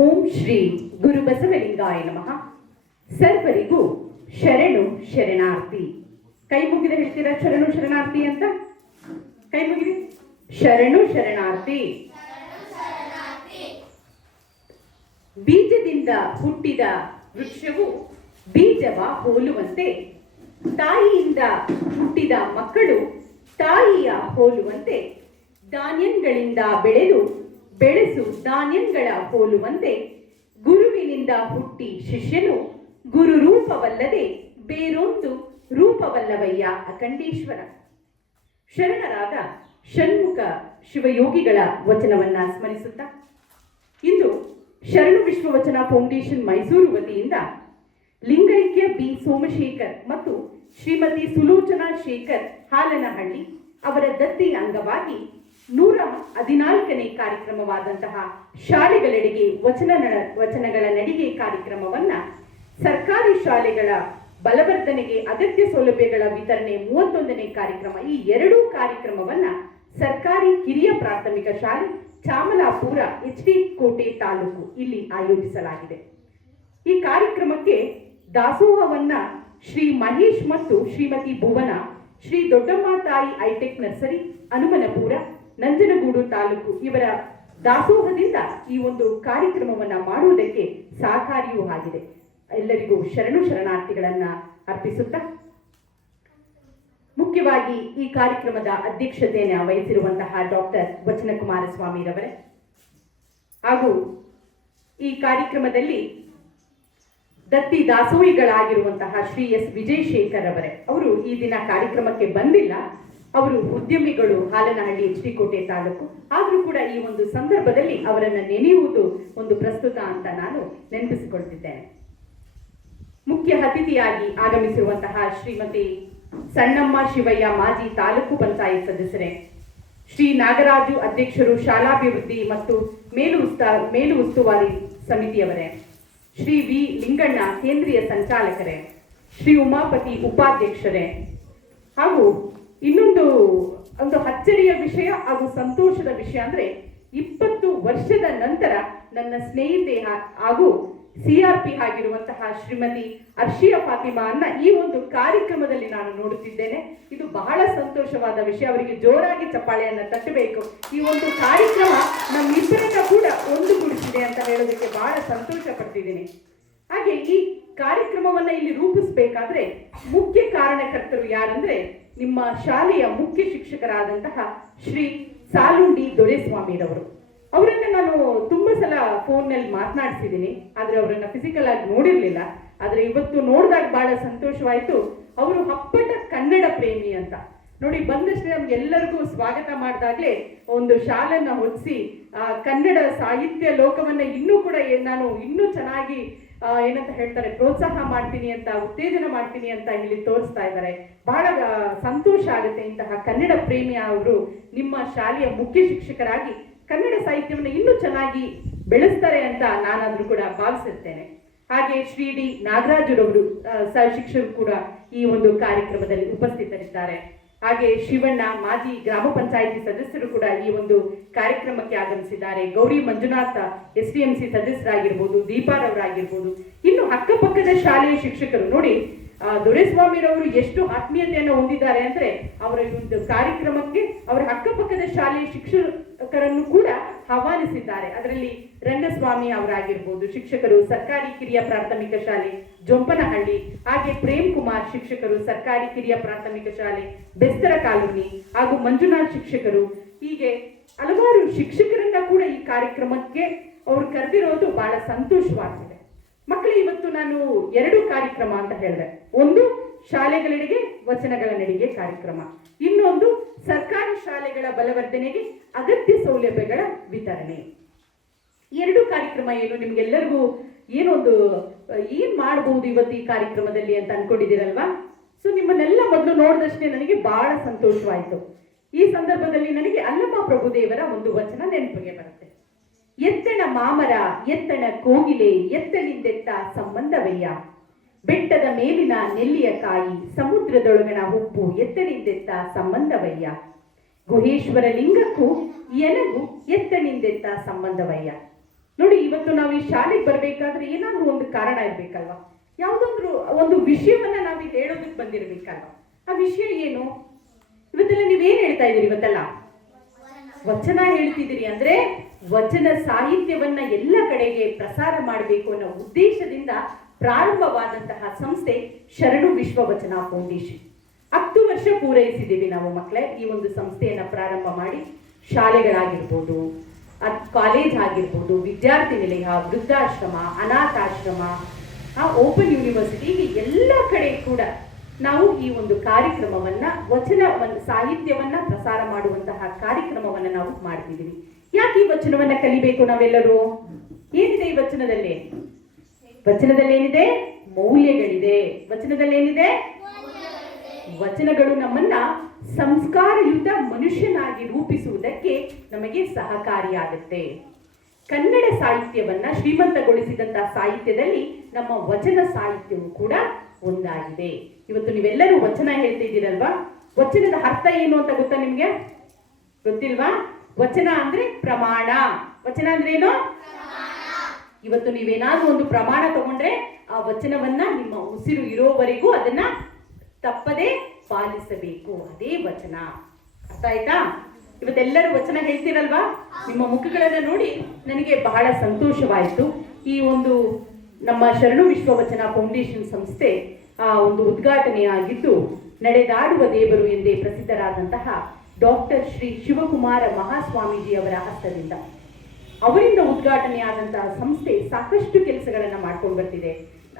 ಓಂ ಶ್ರೀ ಗುರು ಬಸವಲಿಂಗಾಯ ನಮಃ. ಸರ್ವರಿಗೂ ಶರಣು ಶರಣಾರ್ಥಿ. ಕೈ ಮುಗಿದ ಹೇಳ್ತೀರಾ ಶರಣು ಶರಣಾರ್ಥಿ ಅಂತ? ಕೈ ಮುಗಿದಿ. ಶರಣು ಶರಣಾರ್ಥಿ. ಬೀಜದಿಂದ ಹುಟ್ಟಿದ ವೃಕ್ಷವು ಬೀಜವ ಹೋಲುವಂತೆ, ತಾಯಿಯಿಂದ ಹುಟ್ಟಿದ ಮಕ್ಕಳು ತಾಯಿಯ ಹೋಲುವಂತೆ, ಧಾನ್ಯಗಳಿಂದ ಬೆಳೆಸು ಧಾನ್ಯಗಳ ಹೋಲುವಂತೆ, ಗುರುವಿನಿಂದ ಹುಟ್ಟಿ ಶಿಷ್ಯನು ಗುರು ರೂಪವಲ್ಲದೆ ಬೇರೊಂದು ರೂಪವಲ್ಲವಯ್ಯ ಅಖಂಡೇಶ್ವರ. ಶರಣರಾದ ಷಣ್ಮುಖ ಶಿವಯೋಗಿಗಳ ವಚನವನ್ನ ಸ್ಮರಿಸುತ್ತಾ ಇಂದು ಶರಣು ವಿಶ್ವವಚನ ಫೌಂಡೇಶನ್ ಮೈಸೂರು ವತಿಯಿಂದ ಲಿಂಗೈಕ್ಯ ಬಿ ಸೋಮಶೇಖರ್ ಮತ್ತು ಶ್ರೀಮತಿ ಸುಲೋಚನಾ ಶೇಖರ್ ಹಾಲನಹಳ್ಳಿ ಅವರ ದತ್ತಿ ಅಂಗವಾಗಿ 114ನೇ ಕಾರ್ಯಕ್ರಮವಾದಂತಹ ಶಾಲೆಗಳೆಡೆಗೆ ವಚನಗಳ ನಡಿಗೆ ಕಾರ್ಯಕ್ರಮವನ್ನ ಸರ್ಕಾರಿ ಶಾಲೆಗಳ ಬಲವರ್ಧನೆಗೆ ಅಗತ್ಯ ಸೌಲಭ್ಯಗಳ ವಿತರಣೆ 31ನೇ ಕಾರ್ಯಕ್ರಮ, ಈ ಎರಡೂ ಕಾರ್ಯಕ್ರಮವನ್ನ ಸರ್ಕಾರಿ ಕಿರಿಯ ಪ್ರಾಥಮಿಕ ಶಾಲೆ ಚಾಮಲಾಪುರ HD ಕೋಟೆ ತಾಲೂಕು ಇಲ್ಲಿ ಆಯೋಜಿಸಲಾಗಿದೆ. ಈ ಕಾರ್ಯಕ್ರಮಕ್ಕೆ ದಾಸೋಹವನ್ನ ಶ್ರೀ ಮಹೇಶ್ ಮತ್ತು ಶ್ರೀಮತಿ ಭುವನ ಶ್ರೀ ದೊಡ್ಡಮ್ಮ ತಾಯಿ ಹೈಟೆಕ್ ನರ್ಸರಿ ಹನುಮನಪುರ ನಂಜನಗೂಡು ತಾಲೂಕು ಇವರ ದಾಸೋಹದಿಂದ ಈ ಒಂದು ಕಾರ್ಯಕ್ರಮವನ್ನ ಮಾಡುವುದಕ್ಕೆ ಸಹಕಾರಿಯೂ ಆಗಿದೆ. ಎಲ್ಲರಿಗೂ ಶರಣು ಶರಣಾರ್ಥಿಗಳನ್ನ ಅರ್ಪಿಸುತ್ತಾ ಮುಖ್ಯವಾಗಿ ಈ ಕಾರ್ಯಕ್ರಮದ ಅಧ್ಯಕ್ಷತೆಯನ್ನು ವಹಿಸಿರುವಂತಹ ಡಾಕ್ಟರ್ ವಚನ ಕುಮಾರಸ್ವಾಮಿರವರೇ ಹಾಗೂ ಈ ಕಾರ್ಯಕ್ರಮದಲ್ಲಿ ದತ್ತಿ ದಾಸೋಹಿಗಳಾಗಿರುವಂತಹ ಶ್ರೀ ಎಸ್ ವಿಜಯಶೇಖರ್ ಅವರೇ, ಅವರು ಈ ದಿನ ಕಾರ್ಯಕ್ರಮಕ್ಕೆ ಬಂದಿಲ್ಲ. ಅವರು ಉದ್ಯಮಿಗಳು, ಹಾಲನಹಳ್ಳಿ, ಎಚ್ ಡಿ ಕೋಟೆ ತಾಲೂಕು. ಆದರೂ ಕೂಡ ಈ ಒಂದು ಸಂದರ್ಭದಲ್ಲಿ ಅವರನ್ನು ನೆನೆಯುವುದು ಒಂದು ಪ್ರಸ್ತುತ ಅಂತ ನಾನು ನೆನಪಿಸಿಕೊಳ್ತಿದ್ದೇನೆ. ಮುಖ್ಯ ಅತಿಥಿಯಾಗಿ ಆಗಮಿಸಿರುವಂತಹ ಶ್ರೀಮತಿ ಸಣ್ಣಮ್ಮ ಶಿವಯ್ಯ, ಮಾಜಿ ತಾಲೂಕು ಪಂಚಾಯತ್ ಸದಸ್ಯರೇ, ಶ್ರೀ ನಾಗರಾಜು, ಅಧ್ಯಕ್ಷರು ಶಾಲಾಭಿವೃದ್ಧಿ ಮತ್ತು ಮೇಲು ಉಸ್ತುವಾರಿ ಸಮಿತಿಯವರೇ, ಶ್ರೀ ವಿ ಲಿಂಗಣ್ಣ, ಕೇಂದ್ರೀಯ ಸಂಚಾಲಕರೇ, ಶ್ರೀ ಉಮಾಪತಿ, ಉಪಾಧ್ಯಕ್ಷರೇ, ಹಾಗೂ ಇನ್ನೊಂದು ಅಚ್ಚರಿಯ ವಿಷಯ ಹಾಗೂ ಸಂತೋಷದ ವಿಷಯ ಅಂದ್ರೆ 20 ವರ್ಷದ ನಂತರ ನನ್ನ ಸ್ನೇಹಿತೆ ಹಾಗೂ CRP ಆಗಿರುವಂತಹ ಶ್ರೀಮತಿ ಅರ್ಷಿಯಾ ಫಾತಿಮಾ ಅನ್ನ ಈ ಒಂದು ಕಾರ್ಯಕ್ರಮದಲ್ಲಿ ನಾನು ನೋಡುತ್ತಿದ್ದೇನೆ. ಇದು ಬಹಳ ಸಂತೋಷವಾದ ವಿಷಯ. ಅವರಿಗೆ ಜೋರಾಗಿ ಚಪ್ಪಾಳೆಯನ್ನ ತಟ್ಟಬೇಕು. ಈ ಒಂದು ಕಾರ್ಯಕ್ರಮ ನಮ್ಮಿಬ್ಬರನ್ನ ಕೂಡ ಒಂದುಗೂಡಿಸಿದೆ ಅಂತ ಹೇಳೋದಕ್ಕೆ ಬಹಳ ಸಂತೋಷ ಪಡ್ತಿದ್ದೀನಿ. ಹಾಗೆ ಈ ಕಾರ್ಯಕ್ರಮವನ್ನ ಇಲ್ಲಿ ರೂಪಿಸಬೇಕಾದ್ರೆ ಮುಖ್ಯ ಕಾರಣಕರ್ತರು ಯಾರಂದ್ರೆ ನಿಮ್ಮ ಶಾಲೆಯ ಮುಖ್ಯ ಶಿಕ್ಷಕರಾದಂತಹ ಶ್ರೀ ಸಾಲುಂಡಿ ದೊರೆಸ್ವಾಮಿರವರು. ಅವರನ್ನ ನಾನು ತುಂಬಾ ಸಲ ಫೋನ್ನಲ್ಲಿ ಮಾತನಾಡಿಸಿದ್ದೀನಿ, ಆದ್ರೆ ಅವರನ್ನ ಫಿಸಿಕಲ್ ಆಗಿ ನೋಡಿರ್ಲಿಲ್ಲ. ಆದ್ರೆ ಇವತ್ತು ನೋಡಿದಾಗ ಬಹಳ ಸಂತೋಷವಾಯಿತು. ಅವರು ಅಪ್ಪಟ ಕನ್ನಡ ಪ್ರೇಮಿ ಅಂತ ನೋಡಿ. ಬಂದಷ್ಟೇ ನಮ್ಗೆಲ್ಲರಿಗೂ ಸ್ವಾಗತ ಮಾಡಿದಾಗ್ಲೇ ಒಂದು ಶಾಲೆಯನ್ನ ಹೊದಿಸಿ ಕನ್ನಡ ಸಾಹಿತ್ಯ ಲೋಕವನ್ನ ಇನ್ನೂ ಕೂಡ ನಾನು ಇನ್ನೂ ಚೆನ್ನಾಗಿ ಏನಂತ ಹೇಳ್ತಾರೆ, ಪ್ರೋತ್ಸಾಹ ಮಾಡ್ತೀನಿ ಅಂತ, ಉತ್ತೇಜನ ಮಾಡ್ತೀನಿ ಅಂತ ಇಲ್ಲಿ ತೋರಿಸ್ತಾ ಇದ್ದಾರೆ. ಬಹಳ ಸಂತೋಷ ಆಗುತ್ತೆ. ಇಂತಹ ಕನ್ನಡ ಪ್ರೇಮಿ ಅವರು ನಿಮ್ಮ ಶಾಲೆಯ ಮುಖ್ಯ ಶಿಕ್ಷಕರಾಗಿ ಕನ್ನಡ ಸಾಹಿತ್ಯವನ್ನು ಇನ್ನೂ ಚೆನ್ನಾಗಿ ಬೆಳೆಸ್ತಾರೆ ಅಂತ ನಾನಾದ್ರೂ ಕೂಡ ಭಾವಿಸುತ್ತೇನೆ. ಹಾಗೆ ಶ್ರೀ ಡಿ ನಾಗರಾಜುರವರು ಸಹ ಶಿಕ್ಷಕರು ಕೂಡ ಈ ಒಂದು ಕಾರ್ಯಕ್ರಮದಲ್ಲಿ ಉಪಸ್ಥಿತರಿದ್ದಾರೆ. ಹಾಗೆ ಶಿವಣ್ಣ, ಮಾಜಿ ಗ್ರಾಮ ಪಂಚಾಯಿತಿ ಸದಸ್ಯರು ಕೂಡ ಈ ಒಂದು ಕಾರ್ಯಕ್ರಮಕ್ಕೆ ಆಗಮಿಸಿದ್ದಾರೆ. ಗೌರಿ ಮಂಜುನಾಥ, SDMC ಸದಸ್ಯರಾಗಿರ್ಬೋದು, ದೀಪಾರವರಾಗಿರ್ಬೋದು, ಇನ್ನು ಅಕ್ಕಪಕ್ಕದ ಶಾಲೆಯ ಶಿಕ್ಷಕರು ನೋಡಿ. ದೊರೆಸ್ವಾಮಿರವರು ಎಷ್ಟು ಆತ್ಮೀಯತೆಯನ್ನು ಹೊಂದಿದ್ದಾರೆ ಅಂದ್ರೆ ಅವರ ಒಂದು ಕಾರ್ಯಕ್ರಮಕ್ಕೆ ಅವರ ಅಕ್ಕಪಕ್ಕದ ಶಾಲೆಯ ಶಿಕ್ಷಕರನ್ನು ಕೂಡ ಆಹ್ವಾನಿಸಿದ್ದಾರೆ. ಅದರಲ್ಲಿ ರಂಗಸ್ವಾಮಿ ಅವರಾಗಿರ್ಬೋದು, ಶಿಕ್ಷಕರು ಸರ್ಕಾರಿ ಕಿರಿಯ ಪ್ರಾಥಮಿಕ ಶಾಲೆ ಜೊಂಪನಹಳ್ಳಿ, ಹಾಗೆ ಪ್ರೇಮ್ ಕುಮಾರ್ ಶಿಕ್ಷಕರು ಸರ್ಕಾರಿ ಕಿರಿಯ ಪ್ರಾಥಮಿಕ ಶಾಲೆ ಬೆಸ್ತರ ಕಾಲೋನಿ, ಹಾಗೂ ಮಂಜುನಾಥ್ ಶಿಕ್ಷಕರು, ಹೀಗೆ ಹಲವಾರು ಶಿಕ್ಷಕರನ್ನ ಕೂಡ ಈ ಕಾರ್ಯಕ್ರಮಕ್ಕೆ ಅವರು ಕರೆದಿರೋದು ಬಹಳ ಸಂತೋಷವಾಗಿದೆ. ಮಕ್ಕಳು, ಇವತ್ತು ನಾನು 2 ಕಾರ್ಯಕ್ರಮ ಅಂತ ಹೇಳಿದೆ. ಒಂದು ಶಾಲೆಗಳೆಡೆಗೆ ವಚನಗಳ ನಡಿಗೆ ಕಾರ್ಯಕ್ರಮ, ಇನ್ನೊಂದು ಸರ್ಕಾರಿ ಶಾಲೆಗಳ ಬಲವರ್ಧನೆಗೆ ಅಗತ್ಯ ಸೌಲಭ್ಯಗಳ ವಿತರಣೆ. 2 ಕಾರ್ಯಕ್ರಮ ಏನು ನಿಮ್ಗೆಲ್ಲರಿಗೂ ಏನೊಂದು ಏನ್ ಮಾಡಬಹುದು ಇವತ್ತು ಈ ಕಾರ್ಯಕ್ರಮದಲ್ಲಿ ಅಂತ ಅನ್ಕೊಂಡಿದ್ದೀರಲ್ವಾ? ಸೊ ನಿಮ್ಮನ್ನೆಲ್ಲ ಮೊದಲು ನೋಡಿದಷ್ಟೇ ನನಗೆ ಬಹಳ ಸಂತೋಷವಾಯಿತು. ಈ ಸಂದರ್ಭದಲ್ಲಿ ನನಗೆ ಅಲ್ಲಮ್ಮ ಪ್ರಭುದೇವರ ಒಂದು ವಚನ ನೆನಪಿಗೆ ಬರುತ್ತೆ. ಎತ್ತಣ ಮಾಮರ ಎತ್ತಣ ಕೋಗಿಲೆ ಎತ್ತನಿಂದೆತ್ತ ಸಂಬಂಧವಯ್ಯ, ಬೆಟ್ಟದ ಮೇಲಿನ ನೆಲ್ಲಿಯ ಕಾಯಿ ಸಮುದ್ರದೊಳಗಣ ಉಪ್ಪು ಎತ್ತನಿಂದೆತ್ತ ಸಂಬಂಧವಯ್ಯ, ಗುಹೇಶ್ವರ ಲಿಂಗಕ್ಕೂ ಎನಗೂ ಎತ್ತನಿಂದೆತ್ತ ಸಂಬಂಧವಯ್ಯ. ನೋಡಿ, ಇವತ್ತು ನಾವು ಈ ಶಾಲೆಗೆ ಬರ್ಬೇಕಾದ್ರೆ ಏನಾದ್ರೂ ಒಂದು ಕಾರಣ ಇರ್ಬೇಕಲ್ವಾ? ಯಾವುದಾದ್ರೂ ಒಂದು ವಿಷಯವನ್ನ ನಾವಿಲ್ಲಿ ಹೇಳೋದಕ್ಕೆ ಬಂದಿರ್ಬೇಕಲ್ವಾ? ಆ ವಿಷಯ ಏನು? ಇವತ್ತೆಲ್ಲ ನೀವೇನ್ ಹೇಳ್ತಾ ಇದ್ದೀರಿ? ಇವತ್ತೆಲ್ಲ ವಚನ ಹೇಳ್ತಿದ್ದೀರಿ. ಅಂದ್ರೆ ವಚನ ಸಾಹಿತ್ಯವನ್ನ ಎಲ್ಲ ಕಡೆಗೆ ಪ್ರಸಾರ ಮಾಡಬೇಕು ಅನ್ನೋ ಉದ್ದೇಶದಿಂದ ಪ್ರಾರಂಭವಾದಂತಹ ಸಂಸ್ಥೆ ಶರಣು ವಿಶ್ವ ವಚನ ಫೌಂಡೇಶನ್. 10 ವರ್ಷ ಪೂರೈಸಿದ್ದೀವಿ ನಾವು ಮಕ್ಕಳೇ. ಈ ಒಂದು ಸಂಸ್ಥೆಯನ್ನ ಪ್ರಾರಂಭ ಮಾಡಿ ಶಾಲೆಗಳಾಗಿರ್ಬೋದು, ಕಾಲೇಜ್ ಆಗಿರ್ಬೋದು, ವಿದ್ಯಾರ್ಥಿ ನಿಲಯ, ವೃದ್ಧಾಶ್ರಮ, ಅನಾಥಾಶ್ರಮ, ಓಪನ್ ಯೂನಿವರ್ಸಿಟಿ, ಹೀಗೆ ಎಲ್ಲ ಕಡೆ ಕೂಡ ನಾವು ಈ ಒಂದು ಕಾರ್ಯಕ್ರಮವನ್ನ ಸಾಹಿತ್ಯವನ್ನ ಪ್ರಸಾರ ಮಾಡುವಂತಹ ಕಾರ್ಯಕ್ರಮವನ್ನ ನಾವು ಮಾಡ್ತಿದ್ದೀವಿ. ಯಾಕೆ ಈ ವಚನವನ್ನ ಕಲಿಬೇಕು ನಾವೆಲ್ಲರೂ? ಏನಿದೆ ಈ ವಚನದಲ್ಲಿ? ವಚನದಲ್ಲಿ ಏನಿದೆ? ಮೌಲ್ಯಗಳಿದೆ. ವಚನದಲ್ಲಿ ಏನಿದೆ? ವಚನಗಳು ನಮ್ಮನ್ನ ಸಂಸ್ಕಾರಯುತ ಮನುಷ್ಯನಾಗಿ ರೂಪಿಸುವುದಕ್ಕೆ ನಮಗೆ ಸಹಕಾರಿಯಾಗುತ್ತೆ. ಕನ್ನಡ ಸಾಹಿತ್ಯವನ್ನ ಶ್ರೀಮಂತಗೊಳಿಸಿದಂತಹ ಸಾಹಿತ್ಯದಲ್ಲಿ ನಮ್ಮ ವಚನ ಸಾಹಿತ್ಯವು ಕೂಡ ಒಂದಾಗಿದೆ. ಇವತ್ತು ನೀವೆಲ್ಲರೂ ವಚನ ಹೇಳ್ತಿದ್ದೀರಲ್ವಾ? ವಚನದ ಅರ್ಥ ಏನು ಅಂತ ಗೊತ್ತಾ ನಿಮ್ಗೆ? ಗೊತ್ತಿಲ್ವಾ? ವಚನ ಅಂದ್ರೆ ಪ್ರಮಾಣ. ವಚನ ಅಂದ್ರೆ ಏನು? ಇವತ್ತು ನೀವೇನಾದ್ರೂ ಒಂದು ಪ್ರಮಾಣ ತಗೊಂಡ್ರೆ ಆ ವಚನವನ್ನ ನಿಮ್ಮ ಉಸಿರು ಇರೋವರೆಗೂ ಅದನ್ನ ತಪ್ಪದೆ ಪಾಲಿಸಬೇಕು. ಅದೇ ವಚನ. ಅರ್ಥ ಆಯ್ತಾ? ಇವತ್ತೆಲ್ಲರೂ ವಚನ ಹೇಳ್ತೀರಲ್ವಾ? ನಿಮ್ಮ ಮುಖಗಳನ್ನ ನೋಡಿ ನನಗೆ ಬಹಳ ಸಂತೋಷವಾಯಿತು. ಈ ಒಂದು ನಮ್ಮ ಶರಣು ವಿಶ್ವ ವಚನ ಫೌಂಡೇಶನ್ ಸಂಸ್ಥೆ ಒಂದು ಉದ್ಘಾಟನೆಯಾಗಿದ್ದು ನಡೆದಾಡುವ ದೇವರು ಎಂದೇ ಪ್ರಸಿದ್ಧರಾದಂತಹ ಡಾಕ್ಟರ್ ಶ್ರೀ ಶಿವಕುಮಾರ ಮಹಾಸ್ವಾಮೀಜಿ ಅವರ ಹಸ್ತದಿಂದ ಅವರಿಂದ ಉದ್ಘಾಟನೆಯಾದಂತಹ ಸಂಸ್ಥೆ ಸಾಕಷ್ಟು ಕೆಲಸಗಳನ್ನು ಮಾಡ್ಕೊಂಡು ಬರ್ತಿದೆ.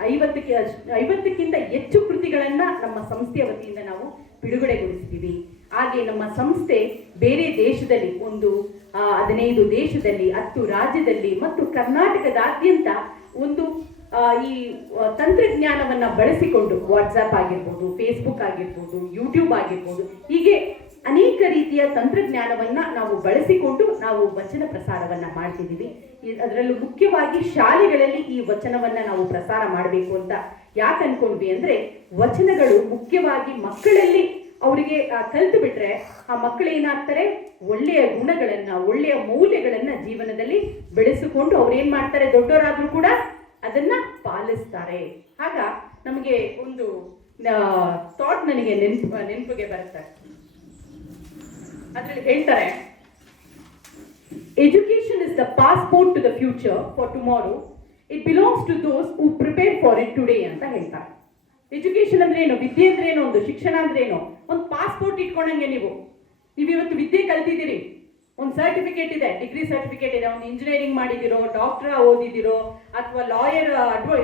50ಕ್ಕಿಂತ ಹೆಚ್ಚು ಕೃತಿಗಳನ್ನ ನಮ್ಮ ಸಂಸ್ಥೆಯ ವತಿಯಿಂದ ನಾವು ಬಿಡುಗಡೆಗೊಳಿಸಿದ್ದೀವಿ. ಹಾಗೆ ನಮ್ಮ ಸಂಸ್ಥೆ ಬೇರೆ ದೇಶದಲ್ಲಿ 15 ದೇಶದಲ್ಲಿ 10 ರಾಜ್ಯದಲ್ಲಿ ಮತ್ತು ಕರ್ನಾಟಕದಾದ್ಯಂತ ಈ ತಂತ್ರಜ್ಞಾನವನ್ನ ಬಳಸಿಕೊಂಡು ವಾಟ್ಸ್ಆಪ್ ಆಗಿರ್ಬೋದು, ಫೇಸ್ಬುಕ್ ಆಗಿರ್ಬೋದು, ಯೂಟ್ಯೂಬ್ ಆಗಿರ್ಬೋದು, ಹೀಗೆ ಅನೇಕ ರೀತಿಯ ತಂತ್ರಜ್ಞಾನವನ್ನ ನಾವು ಬಳಸಿಕೊಂಡು ನಾವು ವಚನ ಪ್ರಸಾರವನ್ನ ಮಾಡ್ತಿದ್ದೀವಿ. ಅದರಲ್ಲೂ ಮುಖ್ಯವಾಗಿ ಶಾಲೆಗಳಲ್ಲಿ ಈ ವಚನವನ್ನ ನಾವು ಪ್ರಸಾರ ಮಾಡಬೇಕು ಅಂತ ಯಾಕೆ ಅನ್ಕೊಂಡ್ವಿ ಅಂದ್ರೆ, ವಚನಗಳು ಮುಖ್ಯವಾಗಿ ಮಕ್ಕಳಲ್ಲಿ ಅವರಿಗೆ ಕಲ್ತು ಬಿಟ್ರೆ ಆ ಮಕ್ಕಳು ಏನಾಗ್ತಾರೆ, ಒಳ್ಳೆಯ ಗುಣಗಳನ್ನ, ಒಳ್ಳೆಯ ಮೌಲ್ಯಗಳನ್ನ ಜೀವನದಲ್ಲಿ ಬೆಳೆಸಿಕೊಂಡು ಅವ್ರು ಏನ್ ಮಾಡ್ತಾರೆ, ದೊಡ್ಡವರಾದ್ರೂ ಕೂಡ ಅದನ್ನ ಪಾಲಿಸ್ತಾರೆ. ಆಗ ನಮಗೆ ಒಂದು ಥಾಟ್ ನನಗೆ ನೆನಪಿಗೆ ಬರುತ್ತೆ. ಅದರಲ್ಲಿ ಹೇಳ್ತಾರೆ, education is the passport to the future for tomorrow, it belongs to those who prepare for it today ಅಂತ ಹೇಳ್ತಾರೆ. ಎಜುಕೇಶನ್ ಅಂದ್ರೆ ಏನು, ವಿದ್ಯೆ ಅಂದ್ರೆ ಏನು, ಒಂದು ಶಿಕ್ಷಣ ಅಂದ್ರೆ ಏನು, ಒಂದು ಪಾಸ್ಪೋರ್ಟ್ ಇಟ್ಕೊಂಡಂಗೆ ನೀವು ಇವತ್ತು ವಿದ್ಯೆ ಕಲ್ತಿದ್ದೀರಿ, ಒಂದು ಸರ್ಟಿಫಿಕೇಟ್ ಇದೆ, ಡಿಗ್ರಿ ಸರ್ಟಿಫಿಕೇಟ್ ಇದೆ, ಒಂದು ಇಂಜಿನಿಯರಿಂಗ್ ಮಾಡಿದಿರೋ, ಡಾಕ್ಟರ್ ಓದಿದಿರೋ, ಅಥವಾ ಲಾಯರ್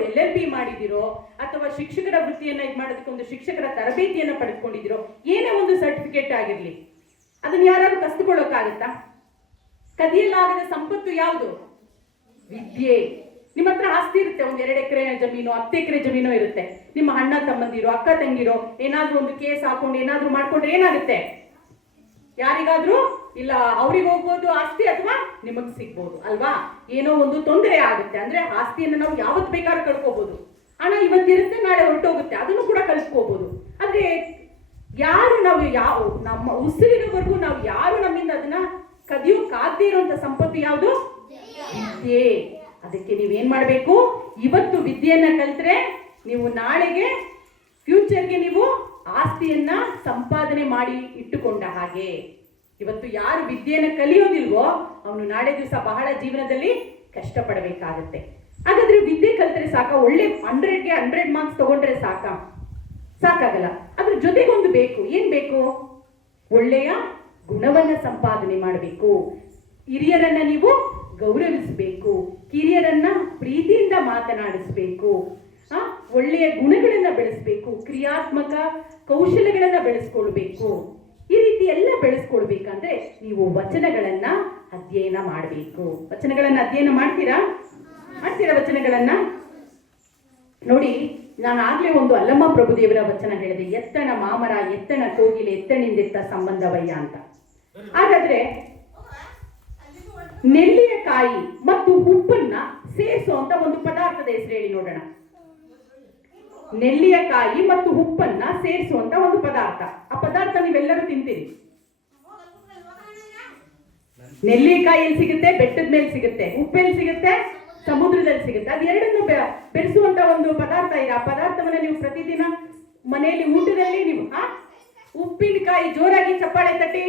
LLB ಮಾಡಿದಿರೋ, ಅಥವಾ ಶಿಕ್ಷಕರ ವೃತ್ತಿಯನ್ನ ಇದು ಮಾಡೋದಕ್ಕೆ ಒಂದು ಶಿಕ್ಷಕರ ತರಬೇತಿಯನ್ನ ಪಡೆದುಕೊಂಡಿದಿರೋ, ಏನೇ ಒಂದು ಸರ್ಟಿಫಿಕೇಟ್ ಆಗಿರ್ಲಿ, ಅದನ್ನ ಯಾರು ಕಸ್ದುಕೊಳ್ಳೋಕ್ಕಾಗತ್ತಾ? ಕದಿಯಲಾಗದ ಸಂಪತ್ತು ಯಾವುದು? ವಿದ್ಯೆ. ನಿಮ್ಮ ಹತ್ರ ಆಸ್ತಿ ಇರುತ್ತೆ, 1-2 ಎಕರೆ ಜಮೀನು, 10 ಎಕರೆ ಜಮೀನು ಇರುತ್ತೆ. ನಿಮ್ಮ ಅಣ್ಣ ತಮ್ಮಂದಿರೋ, ಅಕ್ಕ ತಂಗಿರೋ ಏನಾದ್ರೂ ಒಂದು ಕೇಸ್ ಹಾಕೊಂಡು ಏನಾದ್ರೂ ಮಾಡ್ಕೊಂಡ್ರೆ ಏನಾಗುತ್ತೆ? ಯಾರಿಗಾದ್ರೂ ಇಲ್ಲ ಅವ್ರಿಗೆ ಹೋಗ್ಬೋದು ಆಸ್ತಿ, ಅಥವಾ ನಿಮಗ್ ಸಿಗ್ಬೋದು ಅಲ್ವಾ? ಏನೋ ಒಂದು ತೊಂದರೆ ಆಗುತ್ತೆ ಅಂದ್ರೆ ಆಸ್ತಿಯನ್ನು ನಾವು ಯಾವತ್ತು ಬೇಕಾದ್ರೂ ಕಳ್ಕೋಬಹುದು. ಹಣ ಇವತ್ತಿರುತ್ತೆ, ನಾಳೆ ಹೊರಟೋಗುತ್ತೆ, ಅದನ್ನು ಕೂಡ ಕಳ್ಕೋಬಹುದು. ಆದ್ರೆ ಯಾರು ನಮ್ಮ ಉಸಿರಿನವರೆಗೂ ನಾವು ಯಾರು ನಮ್ಮಿಂದ ಅದನ್ನ ಕದಿಯೋಕ್ಕಾಗದೇ ಇರುವಂತ ಸಂಪತ್ತು ಯಾವುದು? ವಿದ್ಯೆ. ಅದಕ್ಕೆ ನೀವೇನ್ ಮಾಡ್ಬೇಕು, ಇವತ್ತು ವಿದ್ಯೆಯನ್ನ ಕಲ್ತ್ರೆ ನೀವು ನಾಳೆಗೆ ಫ್ಯೂಚರ್ಗೆ ನೀವು ಆಸ್ತಿಯನ್ನ ಸಂಪಾದನೆ ಮಾಡಿ ಇಟ್ಟುಕೊಂಡ ಹಾಗೆ. ಇವತ್ತು ಯಾರು ವಿದ್ಯೆಯನ್ನ ಕಲಿಯೋದಿಲ್ವೋ ಅವನು ನಾಳೆ ದಿವಸ ಬಹಳ ಜೀವನದಲ್ಲಿ ಕಷ್ಟಪಡಬೇಕಾಗತ್ತೆ. ಹಾಗಾದ್ರೆ ವಿದ್ಯೆ ಕಲ್ತ್ರೆ ಸಾಕ? ಒಳ್ಳೆ 100ಗೆ 100 ಮಾರ್ಕ್ಸ್ ತಗೊಂಡ್ರೆ ಸಾಕಾಗಲ್ಲ. ಅದ್ರ ಜೊತೆಗೊಂದು ಬೇಕು. ಏನ್ ಬೇಕು? ಒಳ್ಳೆಯ ಗುಣವನ್ನ ಸಂಪಾದನೆ ಮಾಡಬೇಕು. ಹಿರಿಯರನ್ನ ನೀವು ಗೌರವಿಸಬೇಕು, ಕಿರಿಯರನ್ನ ಪ್ರೀತಿಯಿಂದ ಮಾತನಾಡಿಸ್ಬೇಕು, ಒಳ್ಳೆಯ ಗುಣಗಳನ್ನ ಬೆಳೆಸಬೇಕು, ಕ್ರಿಯಾತ್ಮಕ ಕೌಶಲ್ಯಗಳನ್ನ ಬೆಳೆಸ್ಕೊಳ್ಬೇಕು. ಈ ರೀತಿ ಎಲ್ಲ ಬೆಳೆಸ್ಕೊಳ್ಬೇಕಂದ್ರೆ ನೀವು ವಚನಗಳನ್ನ ಅಧ್ಯಯನ ಮಾಡಬೇಕು. ವಚನಗಳನ್ನ ಅಧ್ಯಯನ ಮಾಡ್ತೀರಾ? ವಚನಗಳನ್ನ ನೋಡಿ, ನಾನು ಆಗ್ಲೇ ಒಂದು ಅಲ್ಲಮ್ಮ ಪ್ರಭುದೇವರ ವಚನ ಹೇಳಿದೆ, ಎತ್ತಣ ಮಾಮರ ಎತ್ತಣ ಕೋಗಿಲೆ ಎತ್ತಣಿಂದೆತ್ತ ಸಂಬಂಧವಯ್ಯ ಅಂತ. ಹಾಗಾದ್ರೆ ನೆಲ್ಲಿಯ ಕಾಯಿ ಮತ್ತು ಉಪ್ಪನ್ನ ಸೇರಿಸುವಂತ ಒಂದು ಪದಾರ್ಥದ ಹೆಸರು ಹೇಳಿ ನೋಡೋಣ. ನೆಲ್ಲಿಯ ಕಾಯಿ ಮತ್ತು ಉಪ್ಪನ್ನ ಸೇರಿಸುವಂತ ಒಂದು ಪದಾರ್ಥ. ಆ ಪದಾರ್ಥ ನೀವೆಲ್ಲರೂ ತಿಂತೀರಿ. ನೆಲ್ಲಿಕಾಯಿ ಎಲ್ಲಿ ಸಿಗುತ್ತೆ? ಬೆಟ್ಟದ ಮೇಲೆ ಸಿಗುತ್ತೆ. ಉಪ್ಪೆಲ್ಲಿ ಸಿಗುತ್ತೆ? ಸಮುದ್ರದಲ್ಲಿ ಸಿಗುತ್ತೆ. ಅದೆರಡನ್ನು ಬೆರೆಸುವಂತ ಒಂದು ಪದಾರ್ಥ ಇದೆ. ಆ ಪದಾರ್ಥವನ್ನ ನೀವು ಪ್ರತಿದಿನ ಮನೆಯಲ್ಲಿ ಊಟದಲ್ಲಿ ನೀವು ಉಪ್ಪಿನಕಾಯಿ ಜೋರಾಗಿ ಚಪ್ಪಾಳೆ ತಟ್ಟಿ.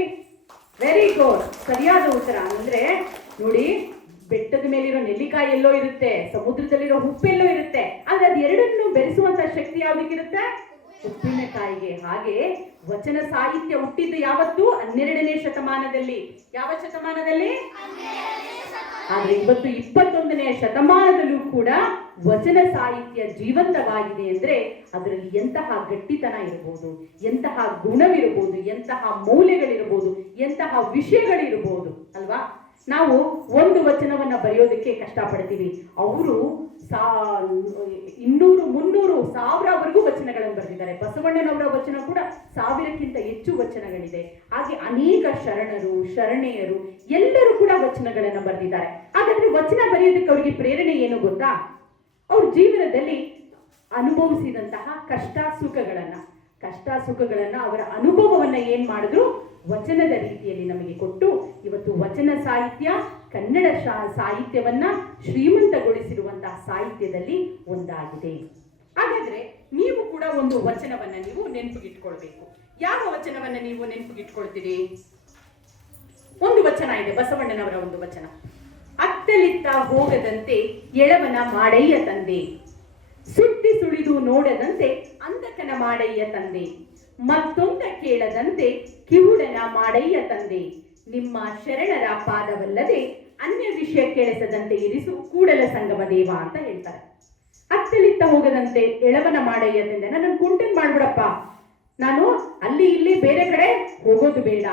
ವೆರಿ ಗುಡ್, ಸರಿಯಾದ ಉತ್ತರ. ಅಂದ್ರೆ ನೋಡಿ, ಬೆಟ್ಟದ ಮೇಲಿರೋ ನೆಲ್ಲಿಕಾಯಿ ಎಲ್ಲೋ ಇರುತ್ತೆ, ಸಮುದ್ರದಲ್ಲಿರೋ ಉಪ್ಪೆಲ್ಲೋ ಇರುತ್ತೆ, ಆದ್ರೆ ಅದು ಎರಡನ್ನು ಬೆರೆಸುವಂತ ಶಕ್ತಿ ಯಾವ್ದಕ್ಕಿರುತ್ತೆ? ಉಪ್ಪಿನಕಾಯಿಗೆ. ಹಾಗೆ ವಚನ ಸಾಹಿತ್ಯ ಹುಟ್ಟಿದ್ದು ಯಾವತ್ತು? 12ನೇ ಶತಮಾನದಲ್ಲಿ. ಯಾವ ಶತಮಾನದಲ್ಲಿ? ಆದ್ರೆ ಇವತ್ತು 21ನೇ ಶತಮಾನದಲ್ಲೂ ಕೂಡ ವಚನ ಸಾಹಿತ್ಯ ಜೀವಂತವಾಗಿದೆ ಅಂದ್ರೆ ಅದರಲ್ಲಿ ಎಂತಹ ಗಟ್ಟಿತನ ಇರಬಹುದು, ಎಂತಹ ಗುಣವಿರಬಹುದು, ಎಂತಹ ಮೌಲ್ಯಗಳಿರಬಹುದು, ಎಂತಹ ವಿಷಯಗಳಿರಬಹುದು ಅಲ್ವಾ? ನಾವು ಒಂದು ವಚನವನ್ನ ಬರೆಯೋದಕ್ಕೆ ಕಷ್ಟಪಡ್ತೀವಿ. ಅವರು 200, 300, 1000ವರೆಗೂ ವಚನಗಳನ್ನು ಬರೆದಿದ್ದಾರೆ. ಬಸವಣ್ಣನವರ ವಚನ ಕೂಡ 1000ಕ್ಕಿಂತ ಹೆಚ್ಚು ವಚನಗಳಿದೆ. ಹಾಗೆ ಅನೇಕ ಶರಣರು, ಶರಣೆಯರು ಎಲ್ಲರೂ ಕೂಡ ವಚನಗಳನ್ನ ಬರೆದಿದ್ದಾರೆ. ಹಾಗಾದ್ರೆ ವಚನ ಬರೆಯೋದಕ್ಕೆ ಅವರಿಗೆ ಪ್ರೇರಣೆ ಏನು ಗೊತ್ತಾ? ಅವ್ರ ಜೀವನದಲ್ಲಿ ಅನುಭವಿಸಿದಂತಹ ಕಷ್ಟ ಸುಖಗಳನ್ನ ಅವರ ಅನುಭವವನ್ನ ಏನ್ ಮಾಡಿದ್ರು? ವಚನದ ರೀತಿಯಲ್ಲಿ ನಮಗೆ ಕೊಟ್ಟು ಇವತ್ತು ವಚನ ಸಾಹಿತ್ಯ ಕನ್ನಡ ಸಾಹಿತ್ಯವನ್ನ ಶ್ರೀಮಂತಗೊಳಿಸಿರುವಂತಹ ಸಾಹಿತ್ಯದಲ್ಲಿ ಒಂದಾಗಿದೆ. ಹಾಗಾದ್ರೆ ನೀವು ಕೂಡ ಒಂದು ವಚನವನ್ನ ನೀವು ನೆನಪಿಗಿಟ್ಕೊಳ್ಬೇಕು. ಯಾವ ವಚನವನ್ನ ನೀವು ನೆನಪಿಗಿಟ್ಕೊಳ್ತೀರಿ? ಒಂದು ವಚನ ಇದೆ, ಬಸವಣ್ಣನವರ ಒಂದು ವಚನ. ಅತ್ತಲಿತ್ತ ಹೋಗದಂತೆ ಎಳವನ ಮಾಡಯ್ಯ ತಂದೆ, ಸುತ್ತಿ ಸುಳಿದು ನೋಡದಂತೆ ಅಂಧಕನ ಮಾಡಯ್ಯ ತಂದೆ, ಮತ್ತೊಂದ ಕೇಳದಂತೆ ಕಿವುಡನ ಮಾಡಯ್ಯ ತಂದೆ. ನಿಮ್ಮ ಶರಣರ ಪಾದವಲ್ಲದೆ ಅನ್ಯ ವಿಷಯ ಕೇಳಿಸದಂತೆ ಇರಿಸು ಕೂಡಲ ಸಂಗಮ ದೇವ ಅಂತ ಹೇಳ್ತಾರೆ. ಅತ್ತಲಿತ್ತ ಹೋಗದಂತೆ ಎಳವನ ಮಾಡಯ್ಯ ತಂದೆ. ನನ್ನ ಕುಂಟನ್ ಮಾಡ್ಬಿಡಪ್ಪ, ನಾನು ಅಲ್ಲಿ ಇಲ್ಲಿ ಬೇರೆ ಕಡೆ ಹೋಗೋದು ಬೇಡ.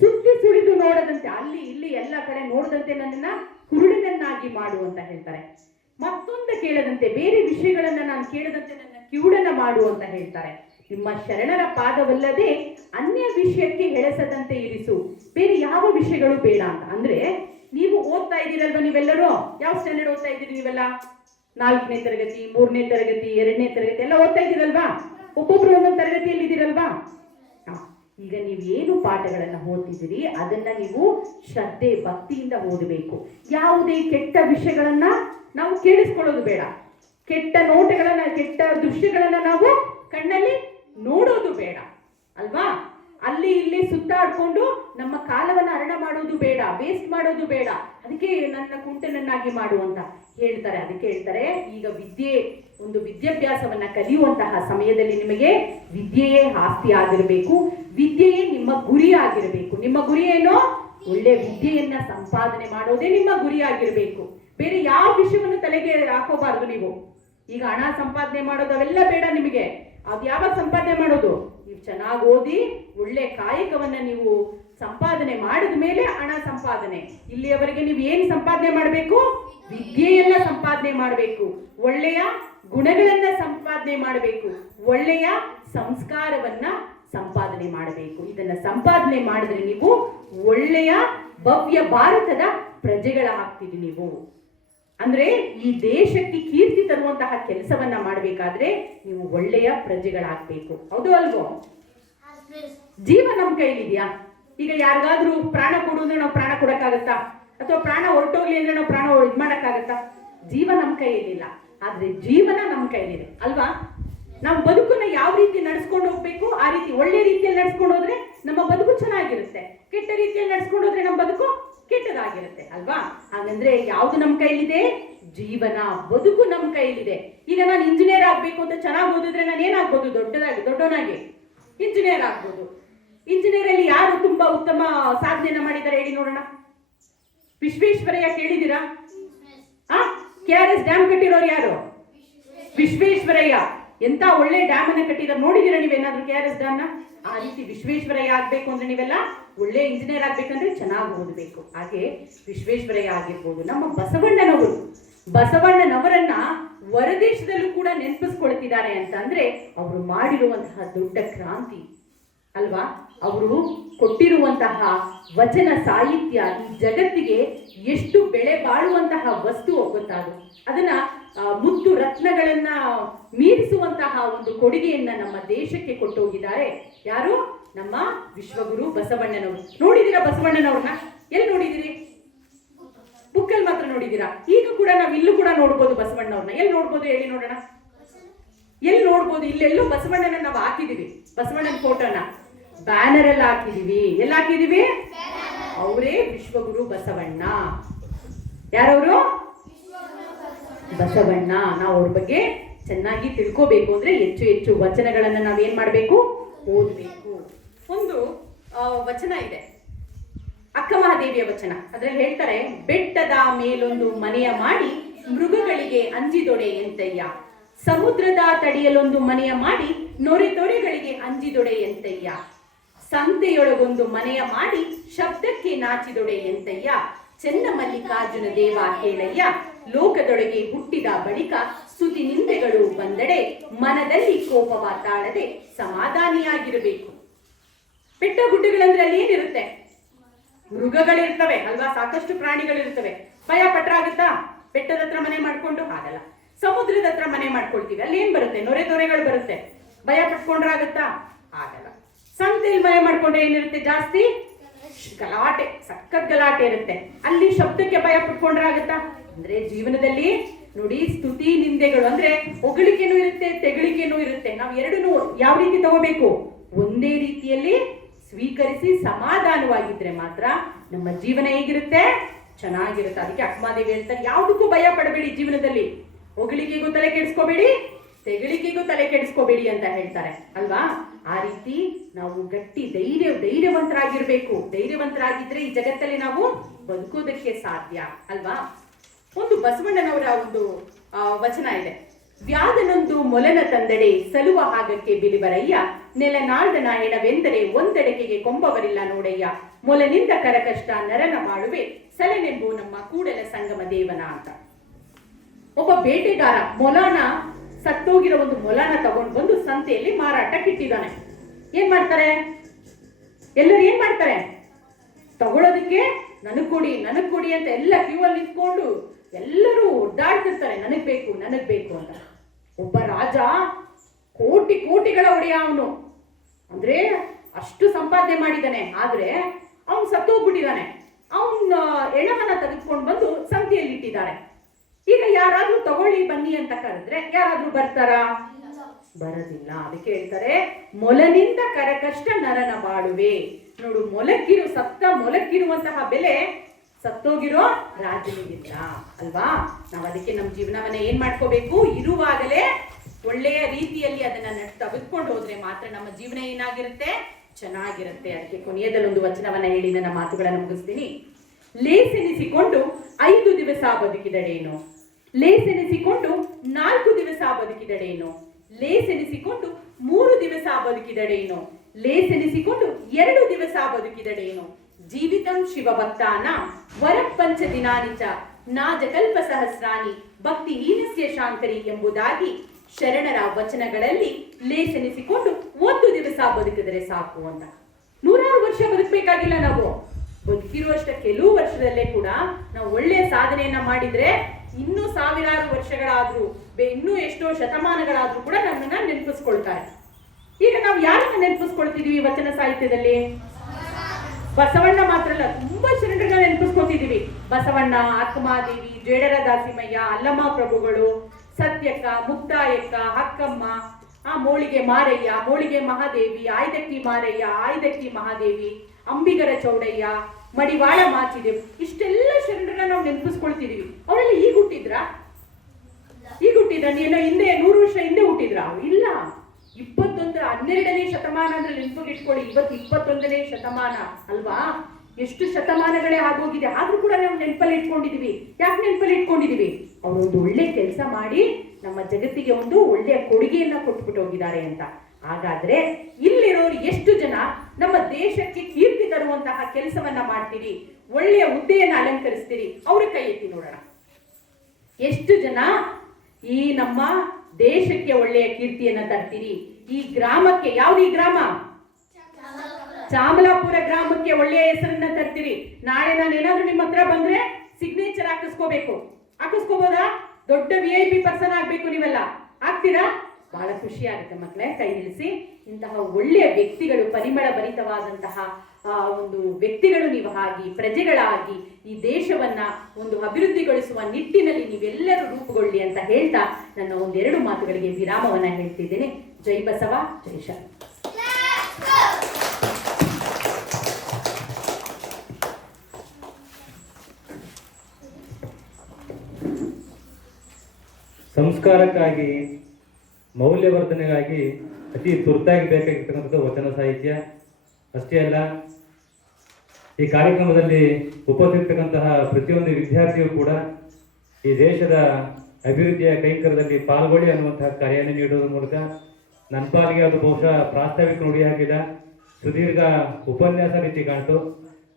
ಸುತ್ತಿ ಸುಳಿದು ನೋಡದಂತೆ, ಅಲ್ಲಿ ಇಲ್ಲಿ ಎಲ್ಲ ಕಡೆ ನೋಡದಂತೆ ನನ್ನನ್ನ ಕುರುಡನನ್ನಾಗಿ ಮಾಡು ಅಂತ ಹೇಳ್ತಾರೆ. ಮತ್ತೊಂದು ಕೇಳದಂತೆ, ಬೇರೆ ವಿಷಯಗಳನ್ನ ನಾನು ಕೇಳದಂತೆ ನನ್ನ ಕಿವುಡನ ಮಾಡು ಅಂತ ಹೇಳ್ತಾರೆ. ನಿಮ್ಮ ಶರಣರ ಪಾದವಲ್ಲದೆ ಅನ್ಯ ವಿಷಯಕ್ಕೆ ಹೆಳಸದಂತೆ ಇರಿಸು. ಬೇರೆ ಯಾವ ವಿಷಯಗಳು ಬೇಡ ಅಂತ. ಅಂದ್ರೆ ನೀವು ಓದ್ತಾ ಇದ್ದೀರಲ್ವಾ, ನೀವೆಲ್ಲರೂ ಯಾವ ಸ್ಟ್ಯಾಂಡರ್ಡ್ ಓದ್ತಾ ಇದ್ದೀರಿ ನೀವೆಲ್ಲ? 4ನೇ ತರಗತಿ, 3ನೇ ತರಗತಿ, 2ನೇ ತರಗತಿ ಎಲ್ಲ ಓದ್ತಾ ಇದ್ದೀರಲ್ವಾ? ಒಬ್ಬೊಬ್ರು ಒಂದೊಂದು ತರಗತಿಯಲ್ಲಿ ಇದ್ದೀರಲ್ವಾ? ಈಗ ನೀವು ಏನು ಪಾಠಗಳನ್ನ ಓದ್ತಿದ್ದೀರಿ ಅದನ್ನ ನೀವು ಶ್ರದ್ಧೆ ಭಕ್ತಿಯಿಂದ ಓದಬೇಕು. ಯಾವುದೇ ಕೆಟ್ಟ ವಿಷಯಗಳನ್ನ ನಾವು ಕೇಳಿಸ್ಕೊಳ್ಳೋದು ಬೇಡ. ಕೆಟ್ಟ ನೋಟಗಳನ್ನ, ಕೆಟ್ಟ ದೃಶ್ಯಗಳನ್ನ ನಾವು ಕಣ್ಣಲ್ಲಿ ನೋಡೋದು ಬೇಡ ಅಲ್ವಾ? ಅಲ್ಲಿ ಇಲ್ಲಿ ಸುತ್ತಾಡ್ಕೊಂಡು ನಮ್ಮ ಕಾಲವನ್ನ ಹರಣ ಮಾಡೋದು ಬೇಡ, ವೇಸ್ಟ್ ಮಾಡೋದು ಬೇಡ. ಅದಕ್ಕೆ ನನ್ನ ಕುಂಟನನ್ನಾಗಿ ಮಾಡುವಂತ ಹೇಳ್ತಾರೆ. ಅದಕ್ಕೆ ಹೇಳ್ತಾರೆ, ಈಗ ಒಂದು ವಿದ್ಯಾಭ್ಯಾಸವನ್ನ ಕಲಿಯುವಂತಹ ಸಮಯದಲ್ಲಿ ನಿಮಗೆ ವಿದ್ಯೆಯೇ ಆಸ್ತಿ ಆಗಿರಬೇಕು, ವಿದ್ಯೆಯೇ ನಿಮ್ಮ ಗುರಿ ಆಗಿರಬೇಕು. ನಿಮ್ಮ ಗುರಿ ಏನೋ ಒಳ್ಳೆ ವಿದ್ಯೆಯನ್ನ ಸಂಪಾದನೆ ಮಾಡೋದೇ ನಿಮ್ಮ ಗುರಿ ಆಗಿರಬೇಕು. ಬೇರೆ ಯಾವ ವಿಷಯವನ್ನು ತಲೆಗೆ ಹಾಕೋಬಾರ್ದು ನೀವು. ಈಗ ಹಣ ಸಂಪಾದನೆ ಮಾಡೋದು ಅವೆಲ್ಲ ಬೇಡ ನಿಮಗೆ. ಅದು ಯಾವಾಗ ಸಂಪಾದನೆ ಮಾಡೋದು? ನೀವು ಚೆನ್ನಾಗಿ ಓದಿ ಒಳ್ಳೆ ಕಾಯಕವನ್ನ ನೀವು ಸಂಪಾದನೆ ಮಾಡಿದ ಮೇಲೆ ಹಣ ಸಂಪಾದನೆ. ಇಲ್ಲಿಯವರೆಗೆ ನೀವು ಏನ್ ಸಂಪಾದನೆ ಮಾಡಬೇಕು? ವಿದ್ಯೆಯನ್ನ ಸಂಪಾದನೆ ಮಾಡಬೇಕು, ಒಳ್ಳೆಯ ಗುಣಗಳನ್ನ ಸಂಪಾದನೆ ಮಾಡಬೇಕು, ಒಳ್ಳೆಯ ಸಂಸ್ಕಾರವನ್ನ ಸಂಪಾದನೆ ಮಾಡಬೇಕು. ಇದನ್ನ ಸಂಪಾದನೆ ಮಾಡಿದ್ರೆ ನೀವು ಒಳ್ಳೆಯ ಭವ್ಯ ಭಾರತದ ಪ್ರಜೆಗಳಾಗ್ತೀರಿ ನೀವು. ಅಂದ್ರೆ ಈ ದೇಶಕ್ಕೆ ಕೀರ್ತಿ ತರುವಂತಹ ಕೆಲಸವನ್ನ ಮಾಡಬೇಕಾದ್ರೆ ನೀವು ಒಳ್ಳೆಯ ಪ್ರಜೆಗಳಾಗಬೇಕು. ಹೌದು ಅಲ್ವೋ? ಜೀವ ನಮ್ಮ ಕೈಲಿದ್ಯಾ? ಈಗ ಯಾರಿಗಾದ್ರೂ ಪ್ರಾಣ ಕೊಡು ಅಂದ್ರೆ ನಾವು ಪ್ರಾಣ ಕೊಡಕ್ಕಾಗತ್ತಾ? ಅಥವಾ ಪ್ರಾಣ ಹೊರಟೋಗ್ಲಿ ಅಂದ್ರೆ ನಾವು ಪ್ರಾಣ ಇದ್ ಮಾಡಕ್ಕಾಗತ್ತಾ? ಜೀವ ನಮ್ಮ ಕೈಯಲ್ಲಿಲ್ಲ, ಆದ್ರೆ ಜೀವನ ನಮ್ಮ ಕೈಲಿದೆ ಅಲ್ವಾ? ನಾವು ಬದುಕನ್ನ ಯಾವ ರೀತಿ ನಡೆಸ್ಕೊಂಡು ಹೋಗ್ಬೇಕು ಆ ರೀತಿ ಒಳ್ಳೆ ರೀತಿಯಲ್ಲಿ ನಡ್ಸ್ಕೊಂಡು ಹೋದ್ರೆ ನಮ್ಮ ಬದುಕು ಚೆನ್ನಾಗಿರುತ್ತೆ. ಕೆಟ್ಟ ರೀತಿಯಲ್ಲಿ ನಡ್ಸ್ಕೊಂಡು ಹೋದ್ರೆ ನಮ್ಮ ಬದುಕು ಕೆಟ್ಟದಾಗಿರುತ್ತೆ ಅಲ್ವಾ? ಹಾಗಂದ್ರೆ ಯಾವ್ದು ನಮ್ಮ ಕೈಲಿದೆ? ಜೀವನ, ಬದುಕು ನಮ್ಮ ಕೈಲಿದೆ. ಈಗ ನಾನು ಇಂಜಿನಿಯರ್ ಆಗ್ಬೇಕು ಅಂತ ಚೆನ್ನಾಗಿ ಓದಿದ್ರೆ ನಾನು ಏನಾಗ್ಬೋದು? ದೊಡ್ಡವನಾಗಿ ಇಂಜಿನಿಯರ್ ಆಗ್ಬೋದು. ಇಂಜಿನಿಯರ್ ಅಲ್ಲಿ ಯಾರು ತುಂಬಾ ಉತ್ತಮ ಸಾಧನೆಯನ್ನ ಮಾಡಿದ್ದಾರೆ ಹೇಳಿ ನೋಡೋಣ? ವಿಶ್ವೇಶ್ವರಯ್ಯ ಕೇಳಿದ್ದೀರಾ? KRS ಡ್ಯಾಮ್ ಕಟ್ಟಿರೋರು ಯಾರು? ವಿಶ್ವೇಶ್ವರಯ್ಯ. ಎಂತ ಒಳ್ಳೆ ಡ್ಯಾಮ್ ಅನ್ನ ಕಟ್ಟಿದ್ದಾರೆ ನೋಡಿದೀರಾ ನೀವೇನಾದ್ರೂ KRS ಡ್ಯಾಮ್ ನ? ಆ ರೀತಿ ವಿಶ್ವೇಶ್ವರಯ್ಯ ಆಗ್ಬೇಕು ಅಂದ್ರೆ ನೀವೆಲ್ಲ ಒಳ್ಳೆ ಇಂಜಿನಿಯರ್ ಆಗ್ಬೇಕಂದ್ರೆ ಚೆನ್ನಾಗಿ ಓದಬೇಕು. ಹಾಗೆ ವಿಶ್ವೇಶ್ವರಯ್ಯ ಆಗಿರ್ಬೋದು. ನಮ್ಮ ಬಸವಣ್ಣನವರನ್ನ ಹೊರದೇಶದಲ್ಲೂ ಕೂಡ ನೆನಪಿಸ್ಕೊಳ್ತಿದ್ದಾರೆ ಅಂತ ಅಂದ್ರೆ ಅವರು ಮಾಡಿರುವಂತಹ ದೊಡ್ಡ ಕ್ರಾಂತಿ ಅಲ್ವಾ? ಅವರು ಕೊಟ್ಟಿರುವಂತಹ ವಚನ ಸಾಹಿತ್ಯ ಈ ಜಗತ್ತಿಗೆ ಎಷ್ಟು ಬೆಲೆ ಬಾಳುವಂತಹ ವಸ್ತು ಗೊತ್ತಾದು. ಅದನ್ನ ಮುತ್ತು ರತ್ನಗಳನ್ನ ಮೀರಿಸುವಂತಹ ಒಂದು ಕೊಡುಗೆಯನ್ನ ನಮ್ಮ ದೇಶಕ್ಕೆ ಕೊಟ್ಟೋಗಿದ್ದಾರೆ. ಯಾರು? ನಮ್ಮ ವಿಶ್ವಗುರು ಬಸವಣ್ಣನವರು. ನೋಡಿದೀರಾ ಬಸವಣ್ಣನವ್ರನ್ನ? ಎಲ್ಲಿ ನೋಡಿದಿರಿ? ಬುಕ್ಕಲ್ಲಿ ಮಾತ್ರ ನೋಡಿದೀರಾ? ಈಗ ಕೂಡ ನಾವು ಇಲ್ಲೂ ಕೂಡ ನೋಡ್ಬೋದು ಬಸವಣ್ಣವ್ರನ್ನ. ಎಲ್ಲಿ ನೋಡ್ಬೋದು ಹೇಳಿ ನೋಡೋಣ? ಎಲ್ಲಿ ನೋಡ್ಬೋದು? ಇಲ್ಲೆಲ್ಲೂ ಬಸವಣ್ಣನ ನಾವು ಹಾಕಿದೀವಿ, ಬಸವಣ್ಣನ ಫೋಟೋನ ಬ್ಯಾನರ್ ಎಲ್ಲ ಹಾಕಿದೀವಿ. ಎಲ್ಲ ಹಾಕಿದೀವಿ? ಅವರೇ ವಿಶ್ವಗುರು ಬಸವಣ್ಣ. ಯಾರವರು? ಬಸವಣ್ಣ. ನಾವು ಅವ್ರ ಬಗ್ಗೆ ಚೆನ್ನಾಗಿ ತಿಳ್ಕೋಬೇಕು ಅಂದ್ರೆ ಹೆಚ್ಚು ಹೆಚ್ಚು ವಚನಗಳನ್ನ ನಾವೇನ್ ಮಾಡ್ಬೇಕು? ಓದ್ಬೇಕು. ಒಂದು ವಚನ ಇದೆ, ಅಕ್ಕ ಮಹಾದೇವಿಯ ವಚನ. ಅದ್ರಲ್ಲಿ ಹೇಳ್ತಾರೆ, ಬೆಟ್ಟದ ಮೇಲೊಂದು ಮನೆಯ ಮಾಡಿ ಮೃಗಗಳಿಗೆ ಅಂಜಿದೊಡೆ ಎಂತಯ್ಯ, ಸಮುದ್ರದ ತಡಿಯಲೊಂದು ಮನೆಯ ಮಾಡಿ ನೊರೆ ತೊರೆಗಳಿಗೆ ಅಂಜಿದೊಡೆ ಎಂತಯ್ಯ, ಸಂತೆಯೊಳಗೊಂದು ಮನೆಯ ಮಾಡಿ ಶಬ್ದಕ್ಕೆ ನಾಚಿದೊಡೆ ಎಂತಯ್ಯ, ಚೆನ್ನ ಮಲ್ಲಿಕಾರ್ಜುನ ದೇವ ಕೇಳಯ್ಯ, ಲೋಕದೊಳಗೆ ಹುಟ್ಟಿದ ಬಳಿಕ ಸ್ತುತಿ ನಿಂದೆಗಳು ಬಂದಡೆ ಮನದಲ್ಲಿ ಕೋಪವ ತಾಳದೆ ಸಮಾಧಾನಿಯಾಗಿರಬೇಕು. ಬೆಟ್ಟ ಗುಡ್ಡಗಳಂದ್ರೆ ಅಲ್ಲಿ ಏನಿರುತ್ತೆ? ಮೃಗಗಳಿರ್ತವೆ ಅಲ್ವಾ? ಸಾಕಷ್ಟು ಪ್ರಾಣಿಗಳಿರ್ತವೆ. ಭಯ ಪಟ್ರಾಗುತ್ತಾ? ಬೆಟ್ಟದ ಹತ್ರ ಮನೆ ಮಾಡ್ಕೊಂಡು? ಆಗಲ್ಲ. ಸಮುದ್ರದ ಹತ್ರ ಮನೆ ಮಾಡ್ಕೊಳ್ತೀವಿ, ಅಲ್ಲಿ ಏನ್ ಬರುತ್ತೆ? ನೊರೆ ತೊರೆಗಳು ಬರುತ್ತೆ. ಭಯ ಪಟ್ಕೊಂಡ್ರಾಗತ್ತಾ? ಆಗಲ್ಲ. ಸಂತೆಯಲ್ಲಿ ಮನೆ ಮಾಡ್ಕೊಂಡ್ರೆ ಏನಿರುತ್ತೆ? ಜಾಸ್ತಿ ಗಲಾಟೆ, ಸಖತ್ ಗಲಾಟೆ ಇರುತ್ತೆ. ಅಲ್ಲಿ ಶಬ್ದಕ್ಕೆ ಭಯ ಪಟ್ಕೊಂಡ್ರಾಗತ್ತಾ? ಅಂದ್ರೆ ಜೀವನದಲ್ಲಿ ನೋಡಿ, ಸ್ತುತಿ ನಿಂದೆಗಳು ಅಂದ್ರೆ ಹೊಗಳಿಕೆನೂ ಇರುತ್ತೆ, ತೆಗಳಿಕೆನೂ ಇರುತ್ತೆ. ನಾವು ಎರಡನ್ನೂ ಯಾವ ರೀತಿ ತಗೋಬೇಕು? ಒಂದೇ ರೀತಿಯಲ್ಲಿ ಸ್ವೀಕರಿಸಿ ಸಮಾಧಾನವಾಗಿದ್ರೆ ಮಾತ್ರ ನಮ್ಮ ಜೀವನ ಹೇಗಿರುತ್ತೆ? ಚೆನ್ನಾಗಿರುತ್ತೆ. ಅದಕ್ಕೆ ಅಕ್ಕಮಹಾದೇವಿ ಹೇಳ್ತಾರೆ, ಯಾವುದಕ್ಕೂ ಭಯ ಪಡಬೇಡಿ ಜೀವನದಲ್ಲಿ. ಹೊಗಳಿಕೆಗೂ ತಲೆ ಕೆಡಿಸ್ಕೋಬೇಡಿ, ತೆಗಳಿಕೆಗೂ ತಲೆ ಕೆಡಿಸ್ಕೋಬೇಡಿ ಅಂತ ಹೇಳ್ತಾರೆ ಅಲ್ವಾ? ಆ ರೀತಿ ನಾವು ಗಟ್ಟಿ ಧೈರ್ಯವಂತರಾಗಿರ್ಬೇಕು. ಧೈರ್ಯವಂತರಾಗಿದ್ರೆ ಈ ಜಗತ್ತಲ್ಲಿ ನಾವು ಬದುಕೋದಕ್ಕೆ ಸಾಧ್ಯ ಅಲ್ವಾ. ಒಂದು ಬಸವಣ್ಣನವರ ಒಂದು ವಚನ ಇದೆ. ವ್ಯಾಧನೊಂದು ಮೊಲನ ತಂದಡೆ ಸಲುವ ಹಾಗಕ್ಕೆ ಬಿಲಿಬರಯ್ಯ, ನೆಲನಾಳ್ದನ ಎಣವೆಂದರೆ ಒಂದೆಡೆಕೆಗೆ ಕೊಂಬವರಿಲ್ಲ ನೋಡಯ್ಯ, ಮೊಲನಿಂದ ಕರಕಷ್ಟ ನರನ ಬಾಳುವೆ ಸಲನೆಂಬು ನಮ್ಮ ಕೂಡಲ ಸಂಗಮ ದೇವನ ಅಂತ. ಒಬ್ಬ ಬೇಟೆಗಾರ ಸತ್ತೋಗಿರೋ ಒಂದು ಮೊಲನ ತಗೊಂಡು ಬಂದು ಸಂತೆಯಲ್ಲಿ ಮಾರಾಟಕ್ಕಿಟ್ಟಿದ್ದಾನೆ. ಏನ್ ಮಾಡ್ತಾರೆ ಎಲ್ಲರೂ? ಏನ್ ಮಾಡ್ತಾರೆ? ತಗೊಳ್ಳೋದಕ್ಕೆ ನನಗ್ ಕೊಡಿ ಅಂತ ಎಲ್ಲ ಕ್ಯೂ ಅಲ್ಲಿ ನಿಂತ್ಕೊಂಡು ಎಲ್ಲರೂ ಒದ್ದಾಡ್ತಿರ್ತಾರೆ, ನನಗ್ ಬೇಕು ಅಂತ. ಒಬ್ಬ ರಾಜ ಕೋಟಿಗಳ ಒಡೆಯ ಅವನು, ಅಂದ್ರೆ ಅಷ್ಟು ಸಂಪಾದನೆ ಮಾಡಿದ್ದಾನೆ. ಆದ್ರೆ ಅವನು ಸತ್ತೋಗ್ಬಿಟ್ಟಿದ್ದಾನೆ. ಅವನ ಎಣವನ್ನ ತೆಗೆದುಕೊಂಡು ಬಂದು ಸಂತೆಯಲ್ಲಿ ಇಟ್ಟಿದ್ದಾರೆ. ಈಗ ಯಾರಾದ್ರೂ ತಗೊಳ್ಳಿ ಬನ್ನಿ ಅಂತ ಕರೆದ್ರೆ ಯಾರಾದ್ರೂ ಬರ್ತಾರಾ? ಬರೋದಿಲ್ಲ. ಅದಕ್ಕೆ ಹೇಳ್ತಾರೆ ಮೊಲನಿಂದ ಕರಕಷ್ಟ ನರನ ಬಾಳುವೆ. ನೋಡು, ಸತ್ತ ಮೊಲಕ್ಕಿರುವಂತಹ ಬೆಲೆ ಸತ್ತೋಗಿರೋ ರಾಜನಿಗಿಲ್ಲ ಅಲ್ವಾ. ನಾವು ಅದಕ್ಕೆ ನಮ್ಮ ಜೀವನವನ್ನ ಏನ್ ಮಾಡ್ಕೋಬೇಕು? ಇರುವಾಗಲೇ ಒಳ್ಳೆಯ ರೀತಿಯಲ್ಲಿ ಅದನ್ನ ತೆಗೆದುಕೊಂಡು ಹೋದ್ರೆ ಮಾತ್ರ ನಮ್ಮ ಜೀವನ ಏನಾಗಿರುತ್ತೆ? ಚೆನ್ನಾಗಿರುತ್ತೆ. ಅದಕ್ಕೆ ಕೊನೆಯದಲ್ಲಿ ಒಂದು ವಚನವನ್ನ ಹೇಳಿ ನನ್ನ ಮಾತುಗಳನ್ನು ಮುಗಿಸ್ತೀನಿ. ಲೇಸೆನಿಸಿಕೊಂಡು 5 ದಿವಸ ಬದುಕಿದಡೇನು, ಲೇಸೆನಿಸಿಕೊಂಡು 4 ದಿವಸ ಬದುಕಿದಡೇನು, ಲೇಸೆನಿಸಿಕೊಂಡು 3 ದಿವಸ ಬದುಕಿದಡೇನು, ಲೇಸೆನಿಸಿಕೊಂಡು 2 ದಿವಸ ಬದುಕಿದಡೇನು, ಜೀವಿತಂ ಶಿವಭಕ್ತಾನ ವರಂ 5 ದಿನಾನಿಚ ನಾಜಕಲ್ಪ ಸಹಸ್ರಾನಿ ಭಕ್ತಿಹೀನಸ್ಯ ಶಾಂಕರಿ ಎಂಬುದಾಗಿ ಶರಣರ ವಚನಗಳಲ್ಲಿ ಲೇಸೆನಿಸಿಕೊಂಡು 1 ದಿವಸ ಬದುಕಿದರೆ ಸಾಕು ಅಂತ. 100 ವರ್ಷ ಬದುಕಬೇಕಾಗಿಲ್ಲ. ನಾವು ಬದುಕಿರುವಷ್ಟ ಕೆಲವು ವರ್ಷದಲ್ಲೇ ಕೂಡ ನಾವು ಒಳ್ಳೆಯ ಸಾಧನೆಯನ್ನ ಮಾಡಿದ್ರೆ ಇನ್ನೂ ಸಾವಿರಾರು ವರ್ಷಗಳಾದ್ರೂ ಇನ್ನೂ ಎಷ್ಟೋ ಶತಮಾನಗಳಾದ್ರೂ ಕೂಡ ನಮ್ಮನ್ನ ನೆನಪಿಸ್ಕೊಳ್ತಾರೆ. ಈಗ ನಾವು ಯಾರನ್ನ ನೆನಪಿಸ್ಕೊಳ್ತಿದೀವಿ ವಚನ ಸಾಹಿತ್ಯದಲ್ಲಿ? ಬಸವಣ್ಣ ಮಾತ್ರ ಅಲ್ಲ, ತುಂಬಾ ಶರಣರನ್ನ ನೆನಪಿಸ್ಕೊತಿದೀವಿ. ಬಸವಣ್ಣ, ಅಕ್ಕಮಾದೇವಿ, ಜೇಡರ ದಾಸಿಮಯ್ಯ, ಅಲ್ಲಮ್ಮ ಪ್ರಭುಗಳು, ಸತ್ಯಕ್ಕ, ಮುಕ್ತಾಯಕ್ಕ, ಅಕ್ಕಮ್ಮ, ಮೋಳಿಗೆ ಮಾರಯ್ಯ, ಮೋಳಿಗೆ ಮಹಾದೇವಿ, ಆಯ್ದಕ್ಕಿ ಮಾರಯ್ಯ, ಆಯ್ದಕ್ಕಿ ಮಹಾದೇವಿ, ಅಂಬಿಗರ ಚೌಡಯ್ಯ, ಮಡಿವಾಳ ಮಾಚಿದೇವ್, ಇಷ್ಟೆಲ್ಲ ಶರಣರನ್ನ ನಾವು ನೆನಪಿಸ್ಕೊಳ್ತಿದೀವಿ. ಅವರೆಲ್ಲ ಈಗ ಹುಟ್ಟಿದ್ರ? ನೀನು ಹಿಂದೆ 100 ವರ್ಷ ಹಿಂದೆ ಹುಟ್ಟಿದ್ರ? ಇಲ್ಲ. 12ನೇ ಶತಮಾನ ಅಂದ್ರೆ ನೆನಪಿಟ್ಕೊಳ್ಳಿ. ಇವತ್ತು 21ನೇ ಶತಮಾನ ಅಲ್ವಾ. ಎಷ್ಟು ಶತಮಾನಗಳೇ ಆಗೋಗಿದೆ, ಆದ್ರೂ ಕೂಡ ನಾವು ನೆನಪಲ್ಲಿ ಇಟ್ಕೊಂಡಿದೀವಿ. ಯಾಕೆ ನೆನಪಲ್ಲಿ ಇಟ್ಕೊಂಡಿದೀವಿ? ಅವರೊಂದು ಒಳ್ಳೆ ಕೆಲಸ ಮಾಡಿ ನಮ್ಮ ಜಗತ್ತಿಗೆ ಒಂದು ಒಳ್ಳೆಯ ಕೊಡುಗೆಯನ್ನ ಕೊಟ್ಬಿಟ್ಟು ಹೋಗಿದ್ದಾರೆ ಅಂತ. ಹಾಗಾದ್ರೆ ಇಲ್ಲಿರೋರು ಎಷ್ಟು ಜನ ನಮ್ಮ ದೇಶಕ್ಕೆ ಕೀರ್ತಿ ತರುವಂತಹ ಕೆಲಸವನ್ನ ಮಾಡ್ತೀರಿ, ಒಳ್ಳೆಯ ಹುದ್ದೆಯನ್ನ ಅಲಂಕರಿಸ್ತೀರಿ? ಅವ್ರ ಕೈ ಎತ್ತಿ ನೋಡೋಣ. ಎಷ್ಟು ಜನ ಈ ನಮ್ಮ ದೇಶಕ್ಕೆ ಒಳ್ಳೆಯ ಕೀರ್ತಿಯನ್ನ ತರ್ತೀರಿ? ಈ ಗ್ರಾಮಕ್ಕೆ, ಯಾವ್ದು ಈ ಗ್ರಾಮ? ಚಾಮಲಾಪುರ ಗ್ರಾಮಕ್ಕೆ ಒಳ್ಳೆಯ ಹೆಸರನ್ನ ತರ್ತೀರಿ. ನಾಳೆ ನಾನು ಏನಾದ್ರೂ ನಿಮ್ಮ ಹತ್ರ ಬಂದ್ರೆ ಸಿಗ್ನೇಚರ್ ಹಾಕಿಸ್ಕೋಬಹುದಾ? ದೊಡ್ಡ VIP ಪರ್ಸನ್ ಆಗ್ಬೇಕು ನೀವೆಲ್ಲ. ಆಗ್ತೀರಾ? ಬಹಳ ಖುಷಿ ಆಗುತ್ತೆ ಮಕ್ಕಳೇ. ಕೈ ನಿಲ್ಲಿಸಿ. ಇಂತಹ ಒಳ್ಳೆಯ ವ್ಯಕ್ತಿಗಳು, ಪರಿಮಳ ಭರಿತವಾದಂತಹ ಒಂದು ವ್ಯಕ್ತಿಗಳು ನೀವು ಆಗಿ, ಪ್ರಜೆಗಳಾಗಿ ಈ ದೇಶವನ್ನ ಒಂದು ಅಭಿವೃದ್ಧಿಗೊಳಿಸುವ ನಿಟ್ಟಿನಲ್ಲಿ ನೀವೆಲ್ಲರೂ ರೂಪುಗೊಳ್ಳಿ ಅಂತ ಹೇಳ್ತಾ ನನ್ನ 1-2 ಮಾತುಗಳಿಗೆ ವಿರಾಮವನ್ನ ಹೇಳ್ತಿದ್ದೇನೆ. ಜೈ ಬಸವ, ಜೈ ಶರಣ. ಸಂಸ್ಕಾರಕ್ಕಾಗಿ, ಮೌಲ್ಯವರ್ಧನೆಗಾಗಿ ಅತಿ ತುರ್ತಾಗಿ ಬೇಕಾಗಿರ್ತಕ್ಕಂಥದ್ದು ವಚನ ಸಾಹಿತ್ಯ. ಅಷ್ಟೇ ಅಲ್ಲ, ಈ ಕಾರ್ಯಕ್ರಮದಲ್ಲಿ ಉಪಸ್ಥಿತಕ್ಕಂತಹ ಪ್ರತಿಯೊಂದು ವಿದ್ಯಾರ್ಥಿಯು ಕೂಡ ಈ ದೇಶದ ಅಭಿವೃದ್ಧಿಯ ಕೈಂಕರ್ಯದಲ್ಲಿ ಪಾಲ್ಗೊಳ್ಳಿ ಅನ್ನುವಂತಹ ಕಾರ್ಯವನ್ನು ನೀಡುವುದರ ಮೂಲಕ ನನ್ನ ಪಾಲಿಗೆ ಅದು ಬಹುಶಃ ಪ್ರಾಸ್ತಾವಿಕ ನುಡಿಯಾಗಿಲ್ಲ, ಸುದೀರ್ಘ ಉಪನ್ಯಾಸ ರೀತಿ ಕಾಣ್ತು.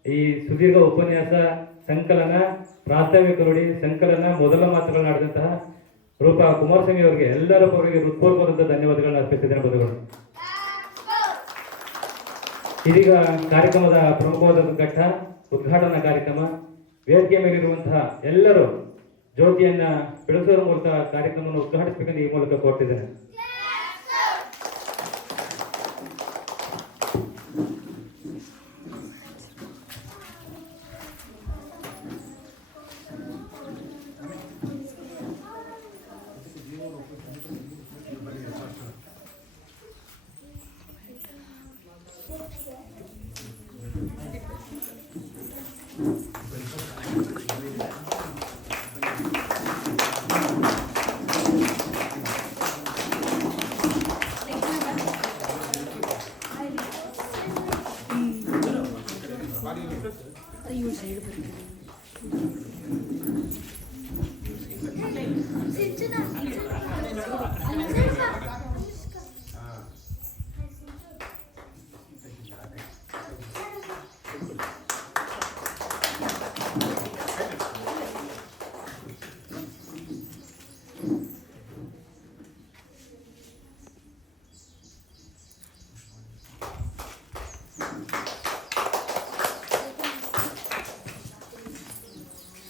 ಈ ಸುದೀರ್ಘ ಉಪನ್ಯಾಸ ಸಂಕಲನ, ಪ್ರಾಸ್ತಾವಿಕ ನುಡಿ ಸಂಕಲನ, ಮೊದಲ ಮಾತುಗಳನ್ನಾಡಿದಂತಹ ರೂಪಾ ಕುಮಾರಸ್ವಾಮಿ ಅವರಿಗೆ ಎಲ್ಲರ ಪರವಾಗಿ ಹೃತ್ಪೂರ್ವಕವಾದ ಧನ್ಯವಾದಗಳನ್ನ ಅರ್ಪಿಸಿದ್ದೇನೆ ಬಂಧುಗಳು. ಇದೀಗ ಕಾರ್ಯಕ್ರಮದ ಪ್ರಮುಖವಾದ ಘಟ್ಟ ಉದ್ಘಾಟನಾ ಕಾರ್ಯಕ್ರಮ. ವೇದಿಕೆ ಮೇಲಿರುವಂತಹ ಎಲ್ಲರೂ ಜ್ಯೋತಿಯನ್ನ ಬೆಳಗುವುದರ ಮೂಲಕ ಕಾರ್ಯಕ್ರಮವನ್ನು ಉದ್ಘಾಟಿಸಬೇಕೆಂದು ಈ ಮೂಲಕ ಕೋರ್ತಿದ್ದೇನೆ.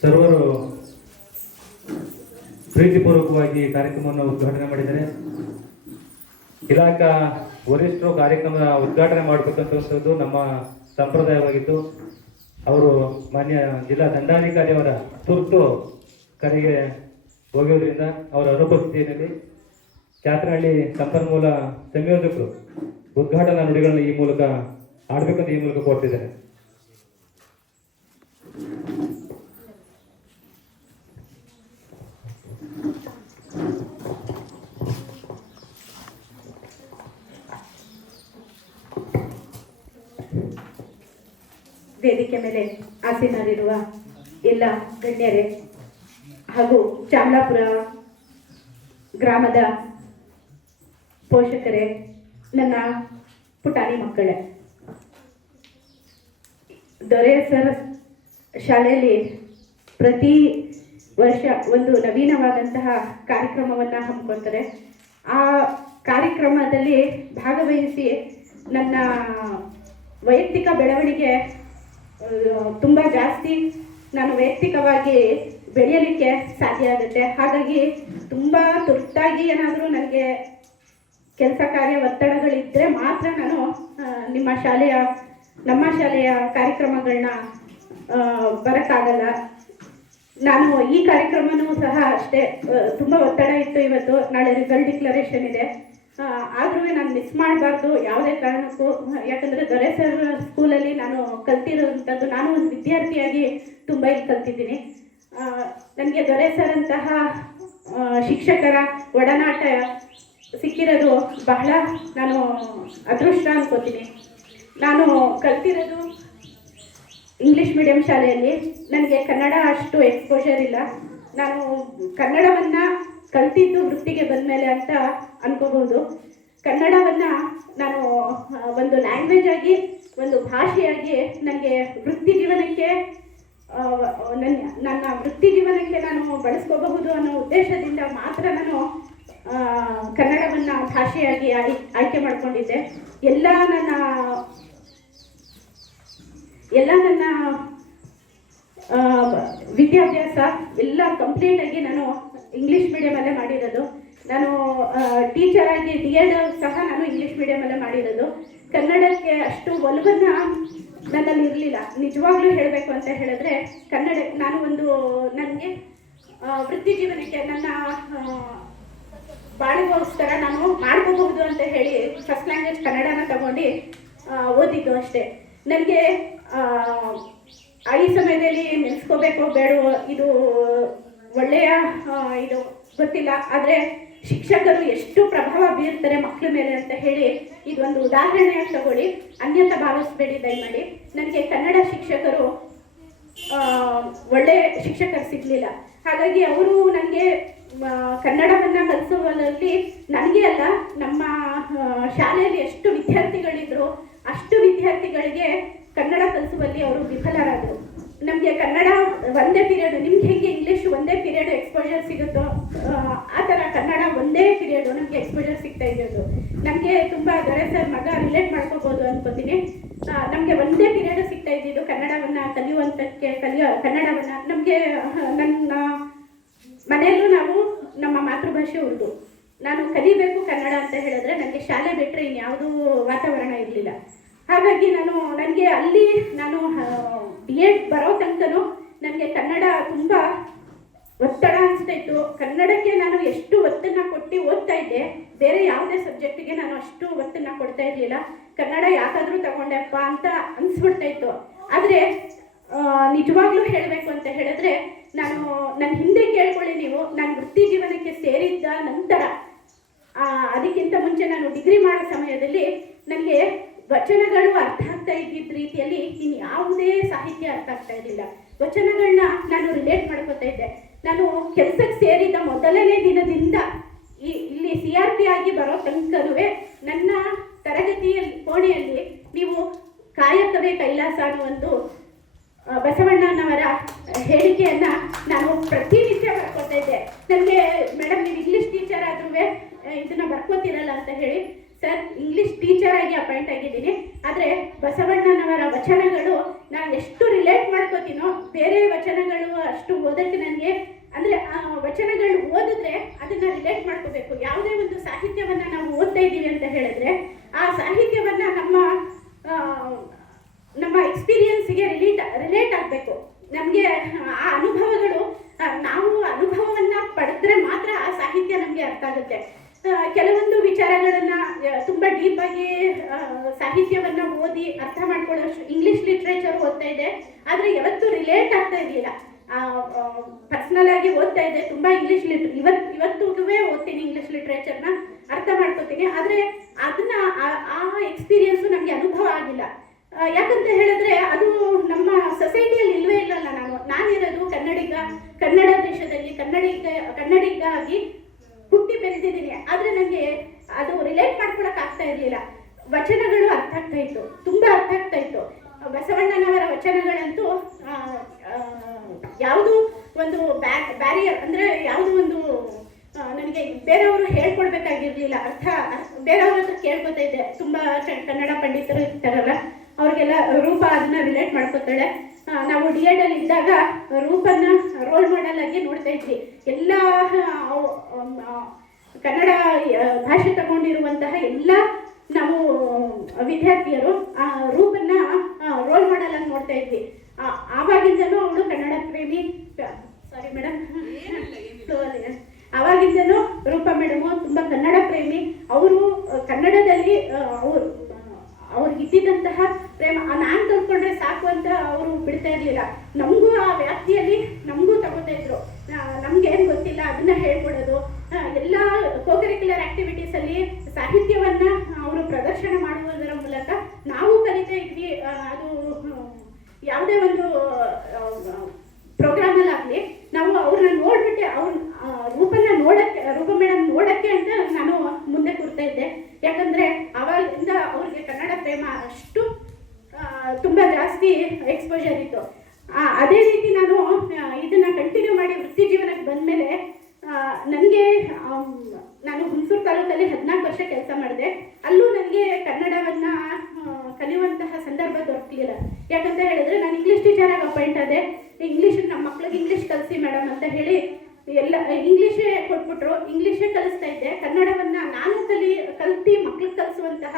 ಸರ್ವರು ಪ್ರೀತಿಪೂರ್ವಕವಾಗಿ ಕಾರ್ಯಕ್ರಮವನ್ನು ಉದ್ಘಾಟನೆ ಮಾಡಿದ್ದಾರೆ. ಇಲಾಖಾ ವರಿಷ್ಠರು ಕಾರ್ಯಕ್ರಮದ ಉದ್ಘಾಟನೆ ಮಾಡಬೇಕಂತದ್ದು ನಮ್ಮ ಸಂಪ್ರದಾಯವಾಗಿತ್ತು. ಅವರು ಮಾನ್ಯ ಜಿಲ್ಲಾ ದಂಡಾಧಿಕಾರಿಯವರ ತುರ್ತು ಕರೆಗೆ ಹೋಗಿರೋದ್ರಿಂದ ಅವರ ಅನುಪಸ್ಥಿತಿಯಲ್ಲಿ ಚಾತ್ರಹಳ್ಳಿ ಸಂಪನ್ಮೂಲ ಸಂಯೋಜಕರು ಉದ್ಘಾಟನಾ ನುಡಿಗಳನ್ನು ಈ ಮೂಲಕ ಆಡಬೇಕಂತ ಈ ಮೂಲಕ ಕೋರ್ತಿದ್ದಾರೆ. ವೇದಿಕೆ ಮೇಲೆ ಆಸೀನರಿರುವ ಎಲ್ಲ ಗಣ್ಯರೇ ಹಾಗೂ ಚಾಮಲಾಪುರ ಗ್ರಾಮದ ಪೋಷಕರೇ, ನನ್ನ ಪುಟಾಣಿ ಮಕ್ಕಳೇ, ದೊರೆ ಸರ್ ಶಾಲೆಯಲ್ಲಿ ಪ್ರತಿ ವರ್ಷ ಒಂದು ನವೀನವಾದಂತಹ ಕಾರ್ಯಕ್ರಮವನ್ನು ಹಮ್ಮಿಕೊಳ್ತಾರೆ. ಆ ಕಾರ್ಯಕ್ರಮದಲ್ಲಿ ಭಾಗವಹಿಸಿ ನನ್ನ ವೈಯಕ್ತಿಕ ಬೆಳವಣಿಗೆ ತುಂಬ ಜಾಸ್ತಿ ನಾನು ವೈಯಕ್ತಿಕವಾಗಿ ಬೆಳೆಯಲಿಕ್ಕೆ ಸಾಧ್ಯ ಆಗುತ್ತೆ. ಹಾಗಾಗಿ ತುಂಬ ತುರ್ತಾಗಿ ಏನಾದರೂ ನನಗೆ ಕೆಲಸ ಕಾರ್ಯ ಒತ್ತಡಗಳಿದ್ದರೆ ಮಾತ್ರ ನಾನು ನಮ್ಮ ಶಾಲೆಯ ಕಾರ್ಯಕ್ರಮಗಳನ್ನ ಬರೋಕ್ಕಾಗಲ್ಲ. ನಾನು ಈ ಕಾರ್ಯಕ್ರಮನೂ ಸಹ ಅಷ್ಟೇ ತುಂಬ ಒತ್ತಡ ಇತ್ತು. ಇವತ್ತು ನಾಳೆ ರಿಸಲ್ಟ್ ಡಿಕ್ಲರೇಷನ್ ಇದೆ, ಆದ್ರೂ ನಾನು ಮಿಸ್ ಮಾಡಬಾರ್ದು ಯಾವುದೇ ಕಾರಣಕ್ಕೂ. ಯಾಕಂದರೆ ದೊರೆ ಸರ್ ಸ್ಕೂಲಲ್ಲಿ ನಾನು ಕಲ್ತಿರೋಂಥದ್ದು, ನಾನು ಒಂದು ವಿದ್ಯಾರ್ಥಿಯಾಗಿ ತುಂಬ ಇಲ್ಲಿ ಕಲ್ತಿದ್ದೀನಿ. ನನಗೆ ದೊರೆ ಸರ್ ಅಂತಹ ಶಿಕ್ಷಕರ ಒಡನಾಟ ಸಿಕ್ಕಿರೋದು ಬಹಳ ನಾನು ಅದೃಷ್ಟ ಅನ್ಕೋತೀನಿ. ನಾನು ಕಲ್ತಿರೋದು ಇಂಗ್ಲೀಷ್ ಮೀಡಿಯಂ ಶಾಲೆಯಲ್ಲಿ. ನನಗೆ ಕನ್ನಡ ಅಷ್ಟು ಎಕ್ಸ್ಪೋಜರ್ ಇಲ್ಲ. ನಾನು ಕನ್ನಡವನ್ನು ಕಲ್ತಿದ್ದು ವೃತ್ತಿಗೆ ಬಂದ ಮೇಲೆ ಅಂತ ಅನ್ಕೋಬಹುದು. ಕನ್ನಡವನ್ನು ನಾನು ಒಂದು ಲ್ಯಾಂಗ್ವೇಜ್ ಆಗಿ, ಒಂದು ಭಾಷೆಯಾಗಿ ನನಗೆ ವೃತ್ತಿ ಜೀವನಕ್ಕೆ ನನ್ನ ವೃತ್ತಿ ಜೀವನಕ್ಕೆ ನಾನು ಬಳಸ್ಕೋಬಹುದು ಅನ್ನೋ ಉದ್ದೇಶದಿಂದ ಮಾತ್ರ ನಾನು ಕನ್ನಡವನ್ನು ಭಾಷೆಯಾಗಿ ಆಯ್ಕೆ ಮಾಡಿಕೊಂಡಿದ್ದೆ. ಎಲ್ಲ ನನ್ನ ವಿದ್ಯಾಭ್ಯಾಸ ಎಲ್ಲ ಕಂಪ್ಲೀಟಾಗಿ ನಾನು ಇಂಗ್ಲೀಷ್ ಮೀಡಿಯಮಲ್ಲೇ ಮಾಡಿರೋದು. ನಾನು ಟೀಚರ್ ಆಗಿ D.Ed ಸಹ ನಾನು ಇಂಗ್ಲೀಷ್ ಮೀಡಿಯಮಲ್ಲೇ ಮಾಡಿರೋದು. ಕನ್ನಡಕ್ಕೆ ಅಷ್ಟು ಒಲವನ್ನು ನನ್ನಲ್ಲಿ ಇರಲಿಲ್ಲ. ನಿಜವಾಗ್ಲೂ ಹೇಳಬೇಕು ಅಂತ ಹೇಳಿದ್ರೆ, ನನಗೆ ವೃತ್ತಿ ಜೀವನಕ್ಕೆ ನನ್ನ ಬಾಳಿಗೋಸ್ಕರ ನಾನು ಮಾಡ್ಕೋಬಹುದು ಅಂತ ಹೇಳಿ ಫಸ್ಟ್ ಲ್ಯಾಂಗ್ವೇಜ್ ಕನ್ನಡನ ತಗೊಂಡು ಓದಿದ್ದು ಅಷ್ಟೇ. ನನಗೆ ಈ ಸಮಯದಲ್ಲಿ ನೆನೆಸ್ಕೋಬೇಕೋ ಬೇಡವೋ ಇದು ಒಳ್ಳೆಯ ಇದು ಗೊತ್ತಿಲ್ಲ, ಆದರೆ ಶಿಕ್ಷಕರು ಎಷ್ಟು ಪ್ರಭಾವ ಬೀರ್ತಾರೆ ಮಕ್ಕಳ ಮೇಲೆ ಅಂತ ಹೇಳಿ ಇದೊಂದು ಉದಾಹರಣೆಯಾಗಿ ತಗೊಳ್ಳಿ, ಅನ್ಯತಾ ಭಾವಿಸ್ಬೇಡಿ ದಯಮಾಡಿ. ನನಗೆ ಕನ್ನಡ ಶಿಕ್ಷಕರು ಒಳ್ಳೆಯ ಶಿಕ್ಷಕರು ಸಿಗಲಿಲ್ಲ. ಹಾಗಾಗಿ ಅವರು ನನಗೆ ಕನ್ನಡವನ್ನು ಕಲಿಸುವಲ್ಲಿ ನನಗೆ ಅಲ್ಲ, ನಮ್ಮ ಶಾಲೆಯಲ್ಲಿ ಎಷ್ಟು ವಿದ್ಯಾರ್ಥಿಗಳಿದ್ರು ಅಷ್ಟು ವಿದ್ಯಾರ್ಥಿಗಳಿಗೆ ಕನ್ನಡ ಕಲಿಸುವಲ್ಲಿ ಅವರು ವಿಫಲರಾದರು. ನಮಗೆ ಕನ್ನಡ ಒಂದೇ ಪೀರಿಯಡ್, ನಿಮ್ಗೆ ಹೇಗೆ ಇಂಗ್ಲೀಷ್ ಒಂದೇ ಪೀರಿಯಡ್ ಎಕ್ಸ್ಪೋಜರ್ ಸಿಗುತ್ತೋ ಆ ಥರ ಕನ್ನಡ ಒಂದೇ ಪೀರಿಯಡು ನಮಗೆ ಎಕ್ಸ್ಪೋಜರ್ ಸಿಗ್ತಾ ಇರೋದು. ನಮಗೆ ತುಂಬ ದೊರೆ ಸರ್ ಮಗ ರಿಲೇಟ್ ಮಾಡ್ಕೋಬೋದು ಅನ್ಕೋತೀನಿ. ನಮಗೆ ಒಂದೇ ಪೀರಿಯಡ್ ಸಿಗ್ತಾ ಇದ್ದಿದ್ದು ಕನ್ನಡವನ್ನು ಕನ್ನಡವನ್ನು ನಮಗೆ ನನ್ನ ಮನೆಯಲ್ಲೂ ನಾವು ನಮ್ಮ ಮಾತೃಭಾಷೆ ಉರ್ದು. ನಾನು ಕಲಿಬೇಕು ಕನ್ನಡ ಅಂತ ಹೇಳಿದ್ರೆ ನನಗೆ ಶಾಲೆ ಬಿಟ್ಟರೆ ಇನ್ಯಾವುದೂ ವಾತಾವರಣ ಇರಲಿಲ್ಲ. ಹಾಗಾಗಿ ನನಗೆ ಅಲ್ಲಿ ನಾನು D.Ed ಬರೋ ತನಕನೂ ನನಗೆ ಕನ್ನಡ ತುಂಬ ಒತ್ತಡ ಅನಿಸ್ತಾ ಇತ್ತು. ಕನ್ನಡಕ್ಕೆ ನಾನು ಎಷ್ಟು ಒತ್ತನ್ನು ಕೊಟ್ಟು ಓದ್ತಾ ಇದ್ದೆ, ಬೇರೆ ಯಾವುದೇ ಸಬ್ಜೆಕ್ಟಿಗೆ ನಾನು ಅಷ್ಟು ಒತ್ತನ್ನು ಕೊಡ್ತಾ ಇರಲಿಲ್ಲ. ಕನ್ನಡ ಯಾಕಾದರೂ ತಗೊಂಡೆಪ್ಪ ಅಂತ ಅನಿಸ್ಬಿಡ್ತಾ ಇತ್ತು. ಆದರೆ ನಿಜವಾಗ್ಲೂ ಹೇಳಬೇಕು ಅಂತ ಹೇಳಿದ್ರೆ, ನನ್ನ ಹಿಂದೆ ಕೇಳ್ಕೊಳ್ಳಿ ನೀವು, ನಾನು ವೃತ್ತಿ ಜೀವನಕ್ಕೆ ಸೇರಿದ್ದ ನಂತರ ಅದಕ್ಕಿಂತ ಮುಂಚೆ ನಾನು ಡಿಗ್ರಿ ಮಾಡೋ ಸಮಯದಲ್ಲಿ ನನಗೆ ವಚನಗಳು ಅರ್ಥ ಆಗ್ತಾ ಇದ್ದಿದ್ದ ರೀತಿಯಲ್ಲಿ ಇನ್ನು ಯಾವುದೇ ಸಾಹಿತ್ಯ ಅರ್ಥ ಆಗ್ತಾ ಇರಲಿಲ್ಲ. ವಚನಗಳನ್ನ ನಾನು ರಿಲೇಟ್ ಮಾಡ್ಕೊತಾ ಇದ್ದೆ. ನಾನು ಕೆಲಸಕ್ಕೆ ಸೇರಿದ ಮೊದಲನೇ ದಿನದಿಂದ ಇಲ್ಲಿ CRP ಆಗಿ ಬರೋ ತನಕನೂ ನನ್ನ ತರಗತಿಯಲ್ಲಿ ಕೋಣೆಯಲ್ಲಿ ನೀವು ಕಾಯಕವೇ ಕೈಲಾಸ ಅನ್ನೋ ಒಂದು ಬಸವಣ್ಣನವರ ಹೇಳಿಕೆಯನ್ನ ನಾನು ಪ್ರತಿನಿತ್ಯ ಬರ್ಕೊತಾ ಇದ್ದೆ. ನನಗೆ ಮೇಡಮ್ ನೀವು ಇಂಗ್ಲೀಷ್ ಟೀಚರ್ ಆದ್ರೂ ಇದನ್ನ ಬರ್ಕೋತಿರಲ್ಲ ಅಂತ ಹೇಳಿ, ಸರ್ ಇಂಗ್ಲೀಷ್ ಟೀಚರ್ ಆಗಿ ಅಪಾಯಿಂಟ್ ಆಗಿದ್ದೀನಿ, ಆದರೆ ಬಸವಣ್ಣನವರ ವಚನಗಳು ನಾನು ಎಷ್ಟು ರಿಲೇಟ್ ಮಾಡ್ಕೋತೀನೋ ಬೇರೆ ವಚನಗಳು ಅಷ್ಟು ಓದಕ್ಕೆ ನನಗೆ ಅಂದರೆ ವಚನಗಳು ಓದಿದ್ರೆ ಅದನ್ನ ರಿಲೇಟ್ ಮಾಡ್ಕೋಬೇಕು. ಯಾವುದೇ ಒಂದು ಸಾಹಿತ್ಯವನ್ನ ನಾವು ಓದ್ತಾ ಇದ್ದೀವಿ ಅಂತ ಹೇಳಿದ್ರೆ ಆ ಸಾಹಿತ್ಯವನ್ನ ನಮ್ಮ ಎಕ್ಸ್ಪೀರಿಯನ್ಸ್ಗೆ ರಿಲೇಟ್ ಆಗಬೇಕು. ನಮಗೆ ಆ ಅನುಭವಗಳು, ನಾವು ಅನುಭವವನ್ನ ಪಡೆದ್ರೆ ಮಾತ್ರ ಆ ಸಾಹಿತ್ಯ ನಮಗೆ ಅರ್ಥ ಆಗುತ್ತೆ. ಕೆಲವೊಂದು ವಿಚಾರಗಳನ್ನ ತುಂಬಾ ಡೀಪ್ ಆಗಿ ಸಾಹಿತ್ಯವನ್ನ ಓದಿ ಅರ್ಥ ಮಾಡ್ಕೊಳ್ಳೋಷ್ಟು ಇಂಗ್ಲಿಷ್ ಲಿಟ್ರೇಚರ್ ಓದ್ತಾ ಇದೆ, ಆದ್ರೆ ಯಾವತ್ತೂ ರಿಲೇಟ್ ಆಗ್ತಾ ಇರಲಿಲ್ಲ. ಪರ್ಸನಲ್ ಆಗಿ ಓದ್ತಾ ಇದ್ದೆ ತುಂಬಾ ಇಂಗ್ಲಿಷ್ ಇವತ್ತಿಗೂ ಓದ್ತೀನಿ, ಇಂಗ್ಲಿಷ್ ಲಿಟ್ರೇಚರ್ನ ಅರ್ಥ ಮಾಡ್ಕೋತೀನಿ, ಆದ್ರೆ ಅದನ್ನ ಆ ಎಕ್ಸ್ಪೀರಿಯನ್ಸು ನಮಗೆ ಅನುಭವ ಆಗಿಲ್ಲ. ಯಾಕಂತ ಹೇಳಿದ್ರೆ ಅದು ನಮ್ಮ ಸೊಸೈಟಿಯಲ್ಲಿ ಇಲ್ವೇ ಇಲ್ಲಲ್ಲ. ನಾನಿರೋದು ಕನ್ನಡ ದೇಶದಲ್ಲಿ ಕನ್ನಡಿಗ ಆಗಿ ಹುಟ್ಟಿ ಬೆಳೆದಿದ್ದೀನಿ, ಆದ್ರೆ ನನಗೆ ಅದು ರಿಲೇಟ್ ಮಾಡ್ಕೊಳಕ್ ಆಗ್ತಾ ಇರ್ಲಿಲ್ಲ. ವಚನಗಳು ಅರ್ಥ ಆಗ್ತಾ ಇತ್ತು, ತುಂಬಾ ಅರ್ಥ ಆಗ್ತಾ ಇತ್ತು. ಬಸವಣ್ಣನವರ ವಚನಗಳಂತೂ ಯಾವುದು ಒಂದು ಬ್ಯಾರಿಯರ್ ಅಂದ್ರೆ ಯಾವುದು ಒಂದು ನನಗೆ ಬೇರೆಯವರು ಹೇಳ್ಕೊಡ್ಬೇಕಾಗಿರ್ಲಿಲ್ಲ. ಬೇರೆಯವ್ರ ಹತ್ರ ಕೇಳ್ಕೊತಾ ಇದ್ದೆ. ತುಂಬಾ ಕನ್ನಡ ಪಂಡಿತರು ಇರ್ತಾರಲ್ಲ, ಅವ್ರಿಗೆಲ್ಲ ರೂಪ ಅದನ್ನ ರಿಲೇಟ್ ಮಾಡ್ಕೊತಾಳೆ. ನಾವು DED ಅಲ್ಲಿ ಇದ್ದಾಗ ರೂಪನ್ನ ರೋಲ್ ಮಾಡೆಲ್ ಆಗಿ ನೋಡ್ತಾ ಇದ್ವಿ. ಎಲ್ಲ ಕನ್ನಡ ಭಾಷೆ ತಗೊಂಡಿರುವಂತಹ ಎಲ್ಲ ನಾವು ವಿದ್ಯಾರ್ಥಿಯರು ಆ ರೂಪನ್ನ ರೋಲ್ ಮಾಡೆಲ್ ಆಗಿ ನೋಡ್ತಾ ಇದ್ವಿ. ಆವಾಗಿಂದನೂ ಅವಳು ಕನ್ನಡ ಪ್ರೇಮಿ, ಸಾರಿ ಮೇಡಮ್, ಆವಾಗಿಂದನೂ ರೂಪ ಮೇಡಮು ತುಂಬಾ ಕನ್ನಡ ಪ್ರೇಮಿ. ಅವರು ಕನ್ನಡದಲ್ಲಿ ಅವ್ರಿಗಿದ್ದಂತಹ ಪ್ರೇಮ ನಾನು ಕಲ್ತ್ಕೊಂಡ್ರೆ ಸಾಕು ಅಂತ ಅವರು ಬಿಡ್ತಾ ಇರ್ಲಿಲ್ಲ. ನಮಗೂ ಆ ವ್ಯಾಪ್ತಿಯಲ್ಲಿ ನಮಗೂ ತಗೋತಾ ಇದ್ರು. ನಮ್ಗೆ ಏನ್ ಗೊತ್ತಿಲ್ಲ ಅದನ್ನ ಹೇಳ್ಕೊಡೋದು. ಎಲ್ಲ ಕೋಕರಿಕ್ಯುಲರ್ ಆಕ್ಟಿವಿಟೀಸ್ ಅಲ್ಲಿ ಸಾಹಿತ್ಯವನ್ನ ಅವರು ಪ್ರದರ್ಶನ ಮಾಡುವುದರ ಮೂಲಕ ನಾವು ಕಲಿತಾ ಇದ್ವಿ. ಅದು ಯಾವುದೇ ಒಂದು ಪ್ರೋಗ್ರಾಮ್ ಅಲ್ಲಾಗ್ಲಿ ನಾವು ಅವ್ರನ್ನ ನೋಡ್ಬಿಟ್ಟೆ, ರೂಪ ಮೇಡಮ್ ನೋಡಕ್ಕೆ ಅಂತ ನಾನು ಮುಂದೆ ಕೂರ್ತಾ ಇದ್ದೆ. ಯಾಕಂದ್ರೆ ಅವಾಗಿಂದ ಅವ್ರಿಗೆ ಕನ್ನಡ ಪ್ರೇಮ ಅಷ್ಟು ತುಂಬಾ ಜಾಸ್ತಿ ಎಕ್ಸ್ಪೋಜರ್ ಇತ್ತು. ಅದೇ ರೀತಿ ಇದನ್ನ ಕಂಟಿನ್ಯೂ ಮಾಡಿ ವೃತ್ತಿ ಜೀವನಕ್ಕೆ ಬಂದ್ಮೇಲೆ ನಾನು ಹುಣಸೂರು ತಾಲೂಕಲ್ಲಿ 14 ವರ್ಷ ಕೆಲಸ ಮಾಡಿದೆ. ಅಲ್ಲೂ ನನಗೆ ಕನ್ನಡವನ್ನ ಕಲಿಯುವಂತಹ ಸಂದರ್ಭ ದೊರಕಲಿಲ್ಲ. ಯಾಕಂತ ಹೇಳಿದ್ರೆ ನಾನು ಇಂಗ್ಲಿಷ್ ಟೀಚರ್ ಆಗಿ ಅಪಾಯಿಂಟ್ ಆದೆ. ಇಂಗ್ಲಿಷ್ ನಮ್ಮ ಮಕ್ಳಿಗೆ ಇಂಗ್ಲಿಷ್ ಕಲಿಸಿ ಮೇಡಮ್ ಅಂತ ಹೇಳಿ ಎಲ್ಲ ಇಂಗ್ಲಿಷೇ ಕೊಟ್ಬಿಟ್ರು. ಇಂಗ್ಲಿಷೇ ಕಲಿಸ್ತಾ ಇದ್ದೆ. ಕನ್ನಡವನ್ನ ನಾನು ಕಲ್ತಿ ಮಕ್ಳಿಗೆ ಕಲಿಸುವಂತಹ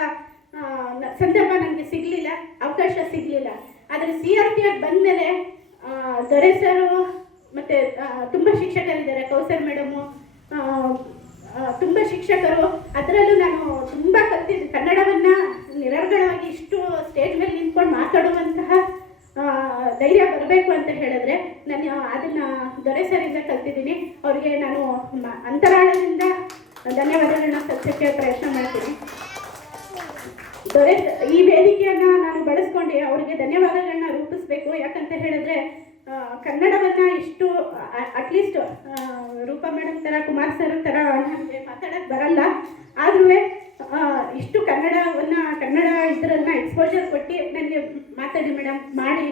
ಸಂದರ್ಭ ನನಗೆ ಸಿಗ್ಲಿಲ್ಲ, ಅವಕಾಶ ಸಿಗ್ಲಿಲ್ಲ. ಆದರೆ CRP ಆಗಿ ಬಂದ್ಮೇಲೆ ದೊರೆ ಸರು ಮತ್ತೆ ತುಂಬಾ ಶಿಕ್ಷಕರಿದ್ದಾರೆ, ಕೌಸರ್ ಮೇಡಮು, ತುಂಬಾ ಶಿಕ್ಷಕರು. ಅದರಲ್ಲೂ ನಾನು ತುಂಬಾ ಕಲ್ತಿದ್ದೆ. ಕನ್ನಡವನ್ನ ನಿರರ್ಗಳವಾಗಿ ಇಷ್ಟು ಸ್ಟೇಜ್ ಮೇಲೆ ನಿಂತ್ಕೊಂಡು ಮಾತಾಡುವಂತಹ ಧೈರ್ಯ ಬರಬೇಕು ಅಂತ ಹೇಳಿದ್ರೆ ನಾನು ಅದನ್ನ ದೊರೆ ಸರಿಂದ ಕಲ್ತಿದ್ದೀನಿ. ಅವ್ರಿಗೆ ನಾನು ಅಂತರಾಳದಿಂದ ಧನ್ಯವಾದಗಳನ್ನ ಸಲ್ಲಿಸಕ್ಕೆ ಪ್ರಯತ್ನ ಮಾಡ್ತೀನಿ. ದೊರೆ ಈ ವೇದಿಕೆಯನ್ನ ನಾನು ಬಳಸ್ಕೊಂಡು ಅವರಿಗೆ ಧನ್ಯವಾದಗಳನ್ನ ರೂಪಿಸ್ಬೇಕು. ಯಾಕಂತ ಹೇಳಿದ್ರೆ ಕನ್ನಡವನ್ನ ಇಷ್ಟು ಅಟ್ಲೀಸ್ಟ್ ರೂಪಾ ಮೇಡಮ್ ತರ, ಕುಮಾರ್ ಸರ್ ತರ ನನಗೆ ಮಾತಾಡಕ್ ಬರಲ್ಲ, ಆದ್ರೂ ಇಷ್ಟು ಕನ್ನಡ ಇದ್ರನ್ನ ಎಕ್ಸ್ಪೋಜರ್ ಕೊಟ್ಟು ನನಗೆ ಮಾತಾಡಿ ಮೇಡಮ್ ಮಾಡಿ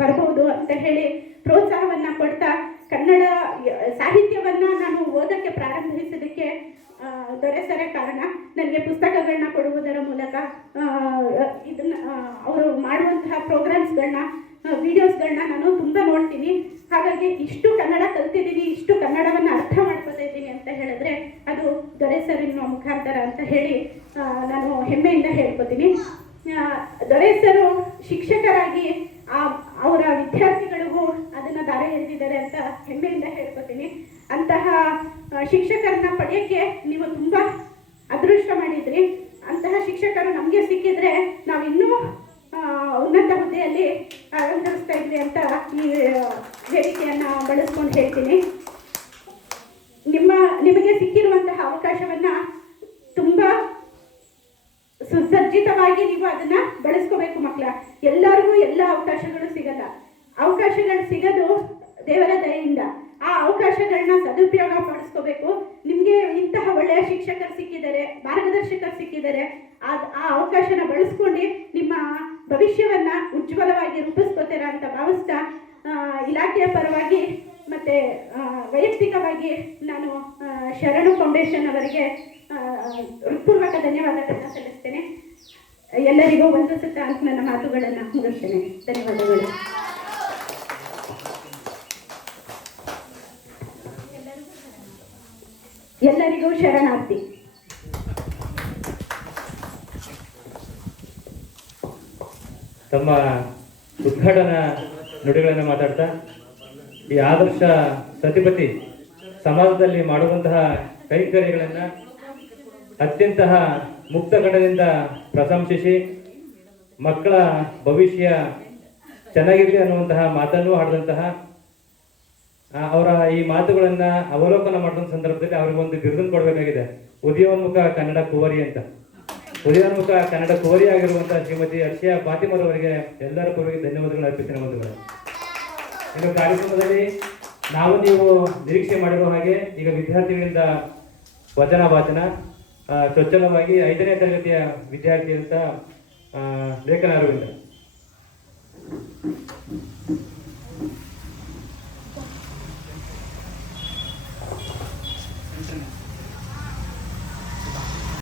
ಬರ್ಬೋದು ಅಂತ ಹೇಳಿ ಪ್ರೋತ್ಸಾಹವನ್ನ ಕೊಡ್ತಾ ಕನ್ನಡ ಸಾಹಿತ್ಯವನ್ನ ನಾನು ಓದಕ್ಕೆ ಪ್ರಾರಂಭಿಸಿದಕ್ಕೆ ದೊರೆ ಸರೇ ಕಾರಣ. ನನಗೆ ಪುಸ್ತಕಗಳನ್ನ ಕೊಡುವುದರ ಮೂಲಕ ಇದನ್ನ ಅವರು ಮಾಡುವಂತಹ ಪ್ರೋಗ್ರಾಮ್ಸ್ಗಳನ್ನ, ವಿಡಿಯೋಸ್ಗಳನ್ನ ನಾನು ತುಂಬ ನೋಡ್ತೀನಿ. ಹಾಗಾಗಿ ಇಷ್ಟು ಕನ್ನಡ ಕಲ್ತಿದ್ದೀನಿ, ಇಷ್ಟು ಕನ್ನಡವನ್ನು ಅರ್ಥ ಮಾಡ್ಕೊತಾ ಇದ್ದೀನಿ ಅಂತ ಹೇಳಿದ್ರೆ ಅದು ದೊರೆ ಸರಿನ ಮುಖಾಂತರ ಅಂತ ಹೇಳಿ ನಾನು ಹೆಮ್ಮೆಯಿಂದ ಹೇಳ್ಕೊತೀನಿ. ದೊರೆ ಸರು ಶಿಕ್ಷಕರಾಗಿ ಅವರ ವಿದ್ಯಾರ್ಥಿಗಳಿಗೂ ಅದನ್ನು ದಾರಿ ಎಳೆದಿದ್ದಾರೆ ಅಂತ ಹೆಮ್ಮೆಯಿಂದ ಹೇಳ್ಕೊತೀನಿ. ಅಂತಹ ಶಿಕ್ಷಕರನ್ನ ಪಡೆಯೋಕ್ಕೆ ನೀವು ತುಂಬ ಅದೃಷ್ಟ ಮಾಡಿದ್ರಿ. ಅಂತಹ ಶಿಕ್ಷಕರು ನಮಗೆ ಸಿಕ್ಕಿದ್ರೆ ನಾವು ಇನ್ನೂ ಉನ್ನತ ಹುದ್ದೆಯಲ್ಲಿ ಅಲಂಕರಿಸ್ತಾ ಇದ್ವಿ ಅಂತ ಈ ವೇದಿಕೆಯನ್ನು ಬಳಸ್ಕೊಂಡು ಹೇಳ್ತೀನಿ. ನಿಮಗೆ ಸಿಕ್ಕಿರುವಂತಹ ಅವಕಾಶವನ್ನ ತುಂಬ ಸುಸಜ್ಜಿತವಾಗಿ ನೀವು ನೀವು ಅದನ್ನ ಬಳಸ್ಕೋಬೇಕು ಮಕ್ಕಳ. ಎಲ್ಲರಿಗೂ ಎಲ್ಲ ಅವಕಾಶಗಳು ಸಿಗಲ್ಲ. ಅವಕಾಶಗಳು ಸಿಗೋದು ದೇವರ ದಯೆಯಿಂದ. ಆ ಅವಕಾಶಗಳನ್ನ ಸದುಪಯೋಗ ಪಡಿಸ್ಕೋಬೇಕು. ನಿಮಗೆ ಇಂತಹ ಒಳ್ಳೆಯ ಶಿಕ್ಷಕರು ಸಿಕ್ಕಿದ್ದಾರೆ, ಮಾರ್ಗದರ್ಶಕರು ಸಿಕ್ಕಿದ್ದಾರೆ. ಆ ಅವಕಾಶನ ಬಳಸ್ಕೊಂಡು ನಿಮ್ಮ ಭವಿಷ್ಯವನ್ನ ಉಜ್ವಲವಾಗಿ ರೂಪಿಸ್ಕೋತೀರಾ ಅಂತ ಭಾವಿಸ್ತಾ ಇಲಾಖೆಯ ಪರವಾಗಿ ಮತ್ತೆ ವೈಯಕ್ತಿಕವಾಗಿ ನಾನು ಶರಣು ಫೌಂಡೇಶನ್ ಅವರಿಗೆ ಹೃತ್ಪೂರ್ವಕ ಧನ್ಯವಾದಗಳನ್ನ ಸಲ್ಲಿಸ್ತೇನೆ. ಎಲ್ಲರಿಗೂ ವಂದಿಸುತ್ತಾ ಅಂತ ನನ್ನ ಮಾತುಗಳನ್ನು ಮುಗಿಸ್ತೇನೆ. ಧನ್ಯವಾದಗಳು. ಎಲ್ಲರಿಗೂ ಶರಣಾರ್ಥಿ. ತಮ್ಮ ಉದ್ಘಾಟನಾ ನುಡಿಗಳನ್ನು ಮಾತಾಡ್ತಾ ಈ ಆದರ್ಶ ಸತಿಪತಿ ಸಮಾಜದಲ್ಲಿ ಮಾಡುವಂತಹ ಕೈಂಕರ್ಯಗಳನ್ನು ಅತ್ಯಂತ ಮುಕ್ತ ಕಣದಿಂದ ಪ್ರಶಂಸಿಸಿ ಮಕ್ಕಳ ಭವಿಷ್ಯ ಚೆನ್ನಾಗಿರಲಿ ಅನ್ನುವಂತಹ ಮಾತನ್ನು ಆಡಿದಂತಹ ಅವರ ಈ ಮಾತುಗಳನ್ನು ಅವಲೋಕನ ಮಾಡಿದ ಸಂದರ್ಭದಲ್ಲಿ ಅವರಿಗೊಂದು ಬಿರುದನ್ನು ಕೊಡಬೇಕಾಗಿದೆ. ಉದಯೋನ್ಮುಖ ಕನ್ನಡ ಕುವರಿ ಅಂತ. ಉದಯೋನ್ಮುಖ ಕನ್ನಡ ಕುವರಿ ಆಗಿರುವಂತಹ ಶ್ರೀಮತಿ ಅರ್ಷಿಯಾ ಫಾತಿಮರವರಿಗೆ ಎಲ್ಲರ ಪರವಾಗಿ ಧನ್ಯವಾದಗಳು ಅರ್ಪಿಸಿದ ಬಂಧುಗಳು. ಇನ್ನು ಕಾರ್ಯಕ್ರಮದಲ್ಲಿ ನಾವು ನೀವು ನಿರೀಕ್ಷೆ ಮಾಡಿರುವ ಹಾಗೆ ಈಗ ವಿದ್ಯಾರ್ಥಿಗಳಿಂದ ವಚನ ವಾಚನ ಚೊಚ್ಚಲವಾಗಿ 5ನೇ ತರಗತಿಯ ವಿದ್ಯಾರ್ಥಿ ಅಂತ ಲೇಖನ ಅರವಿಂದ.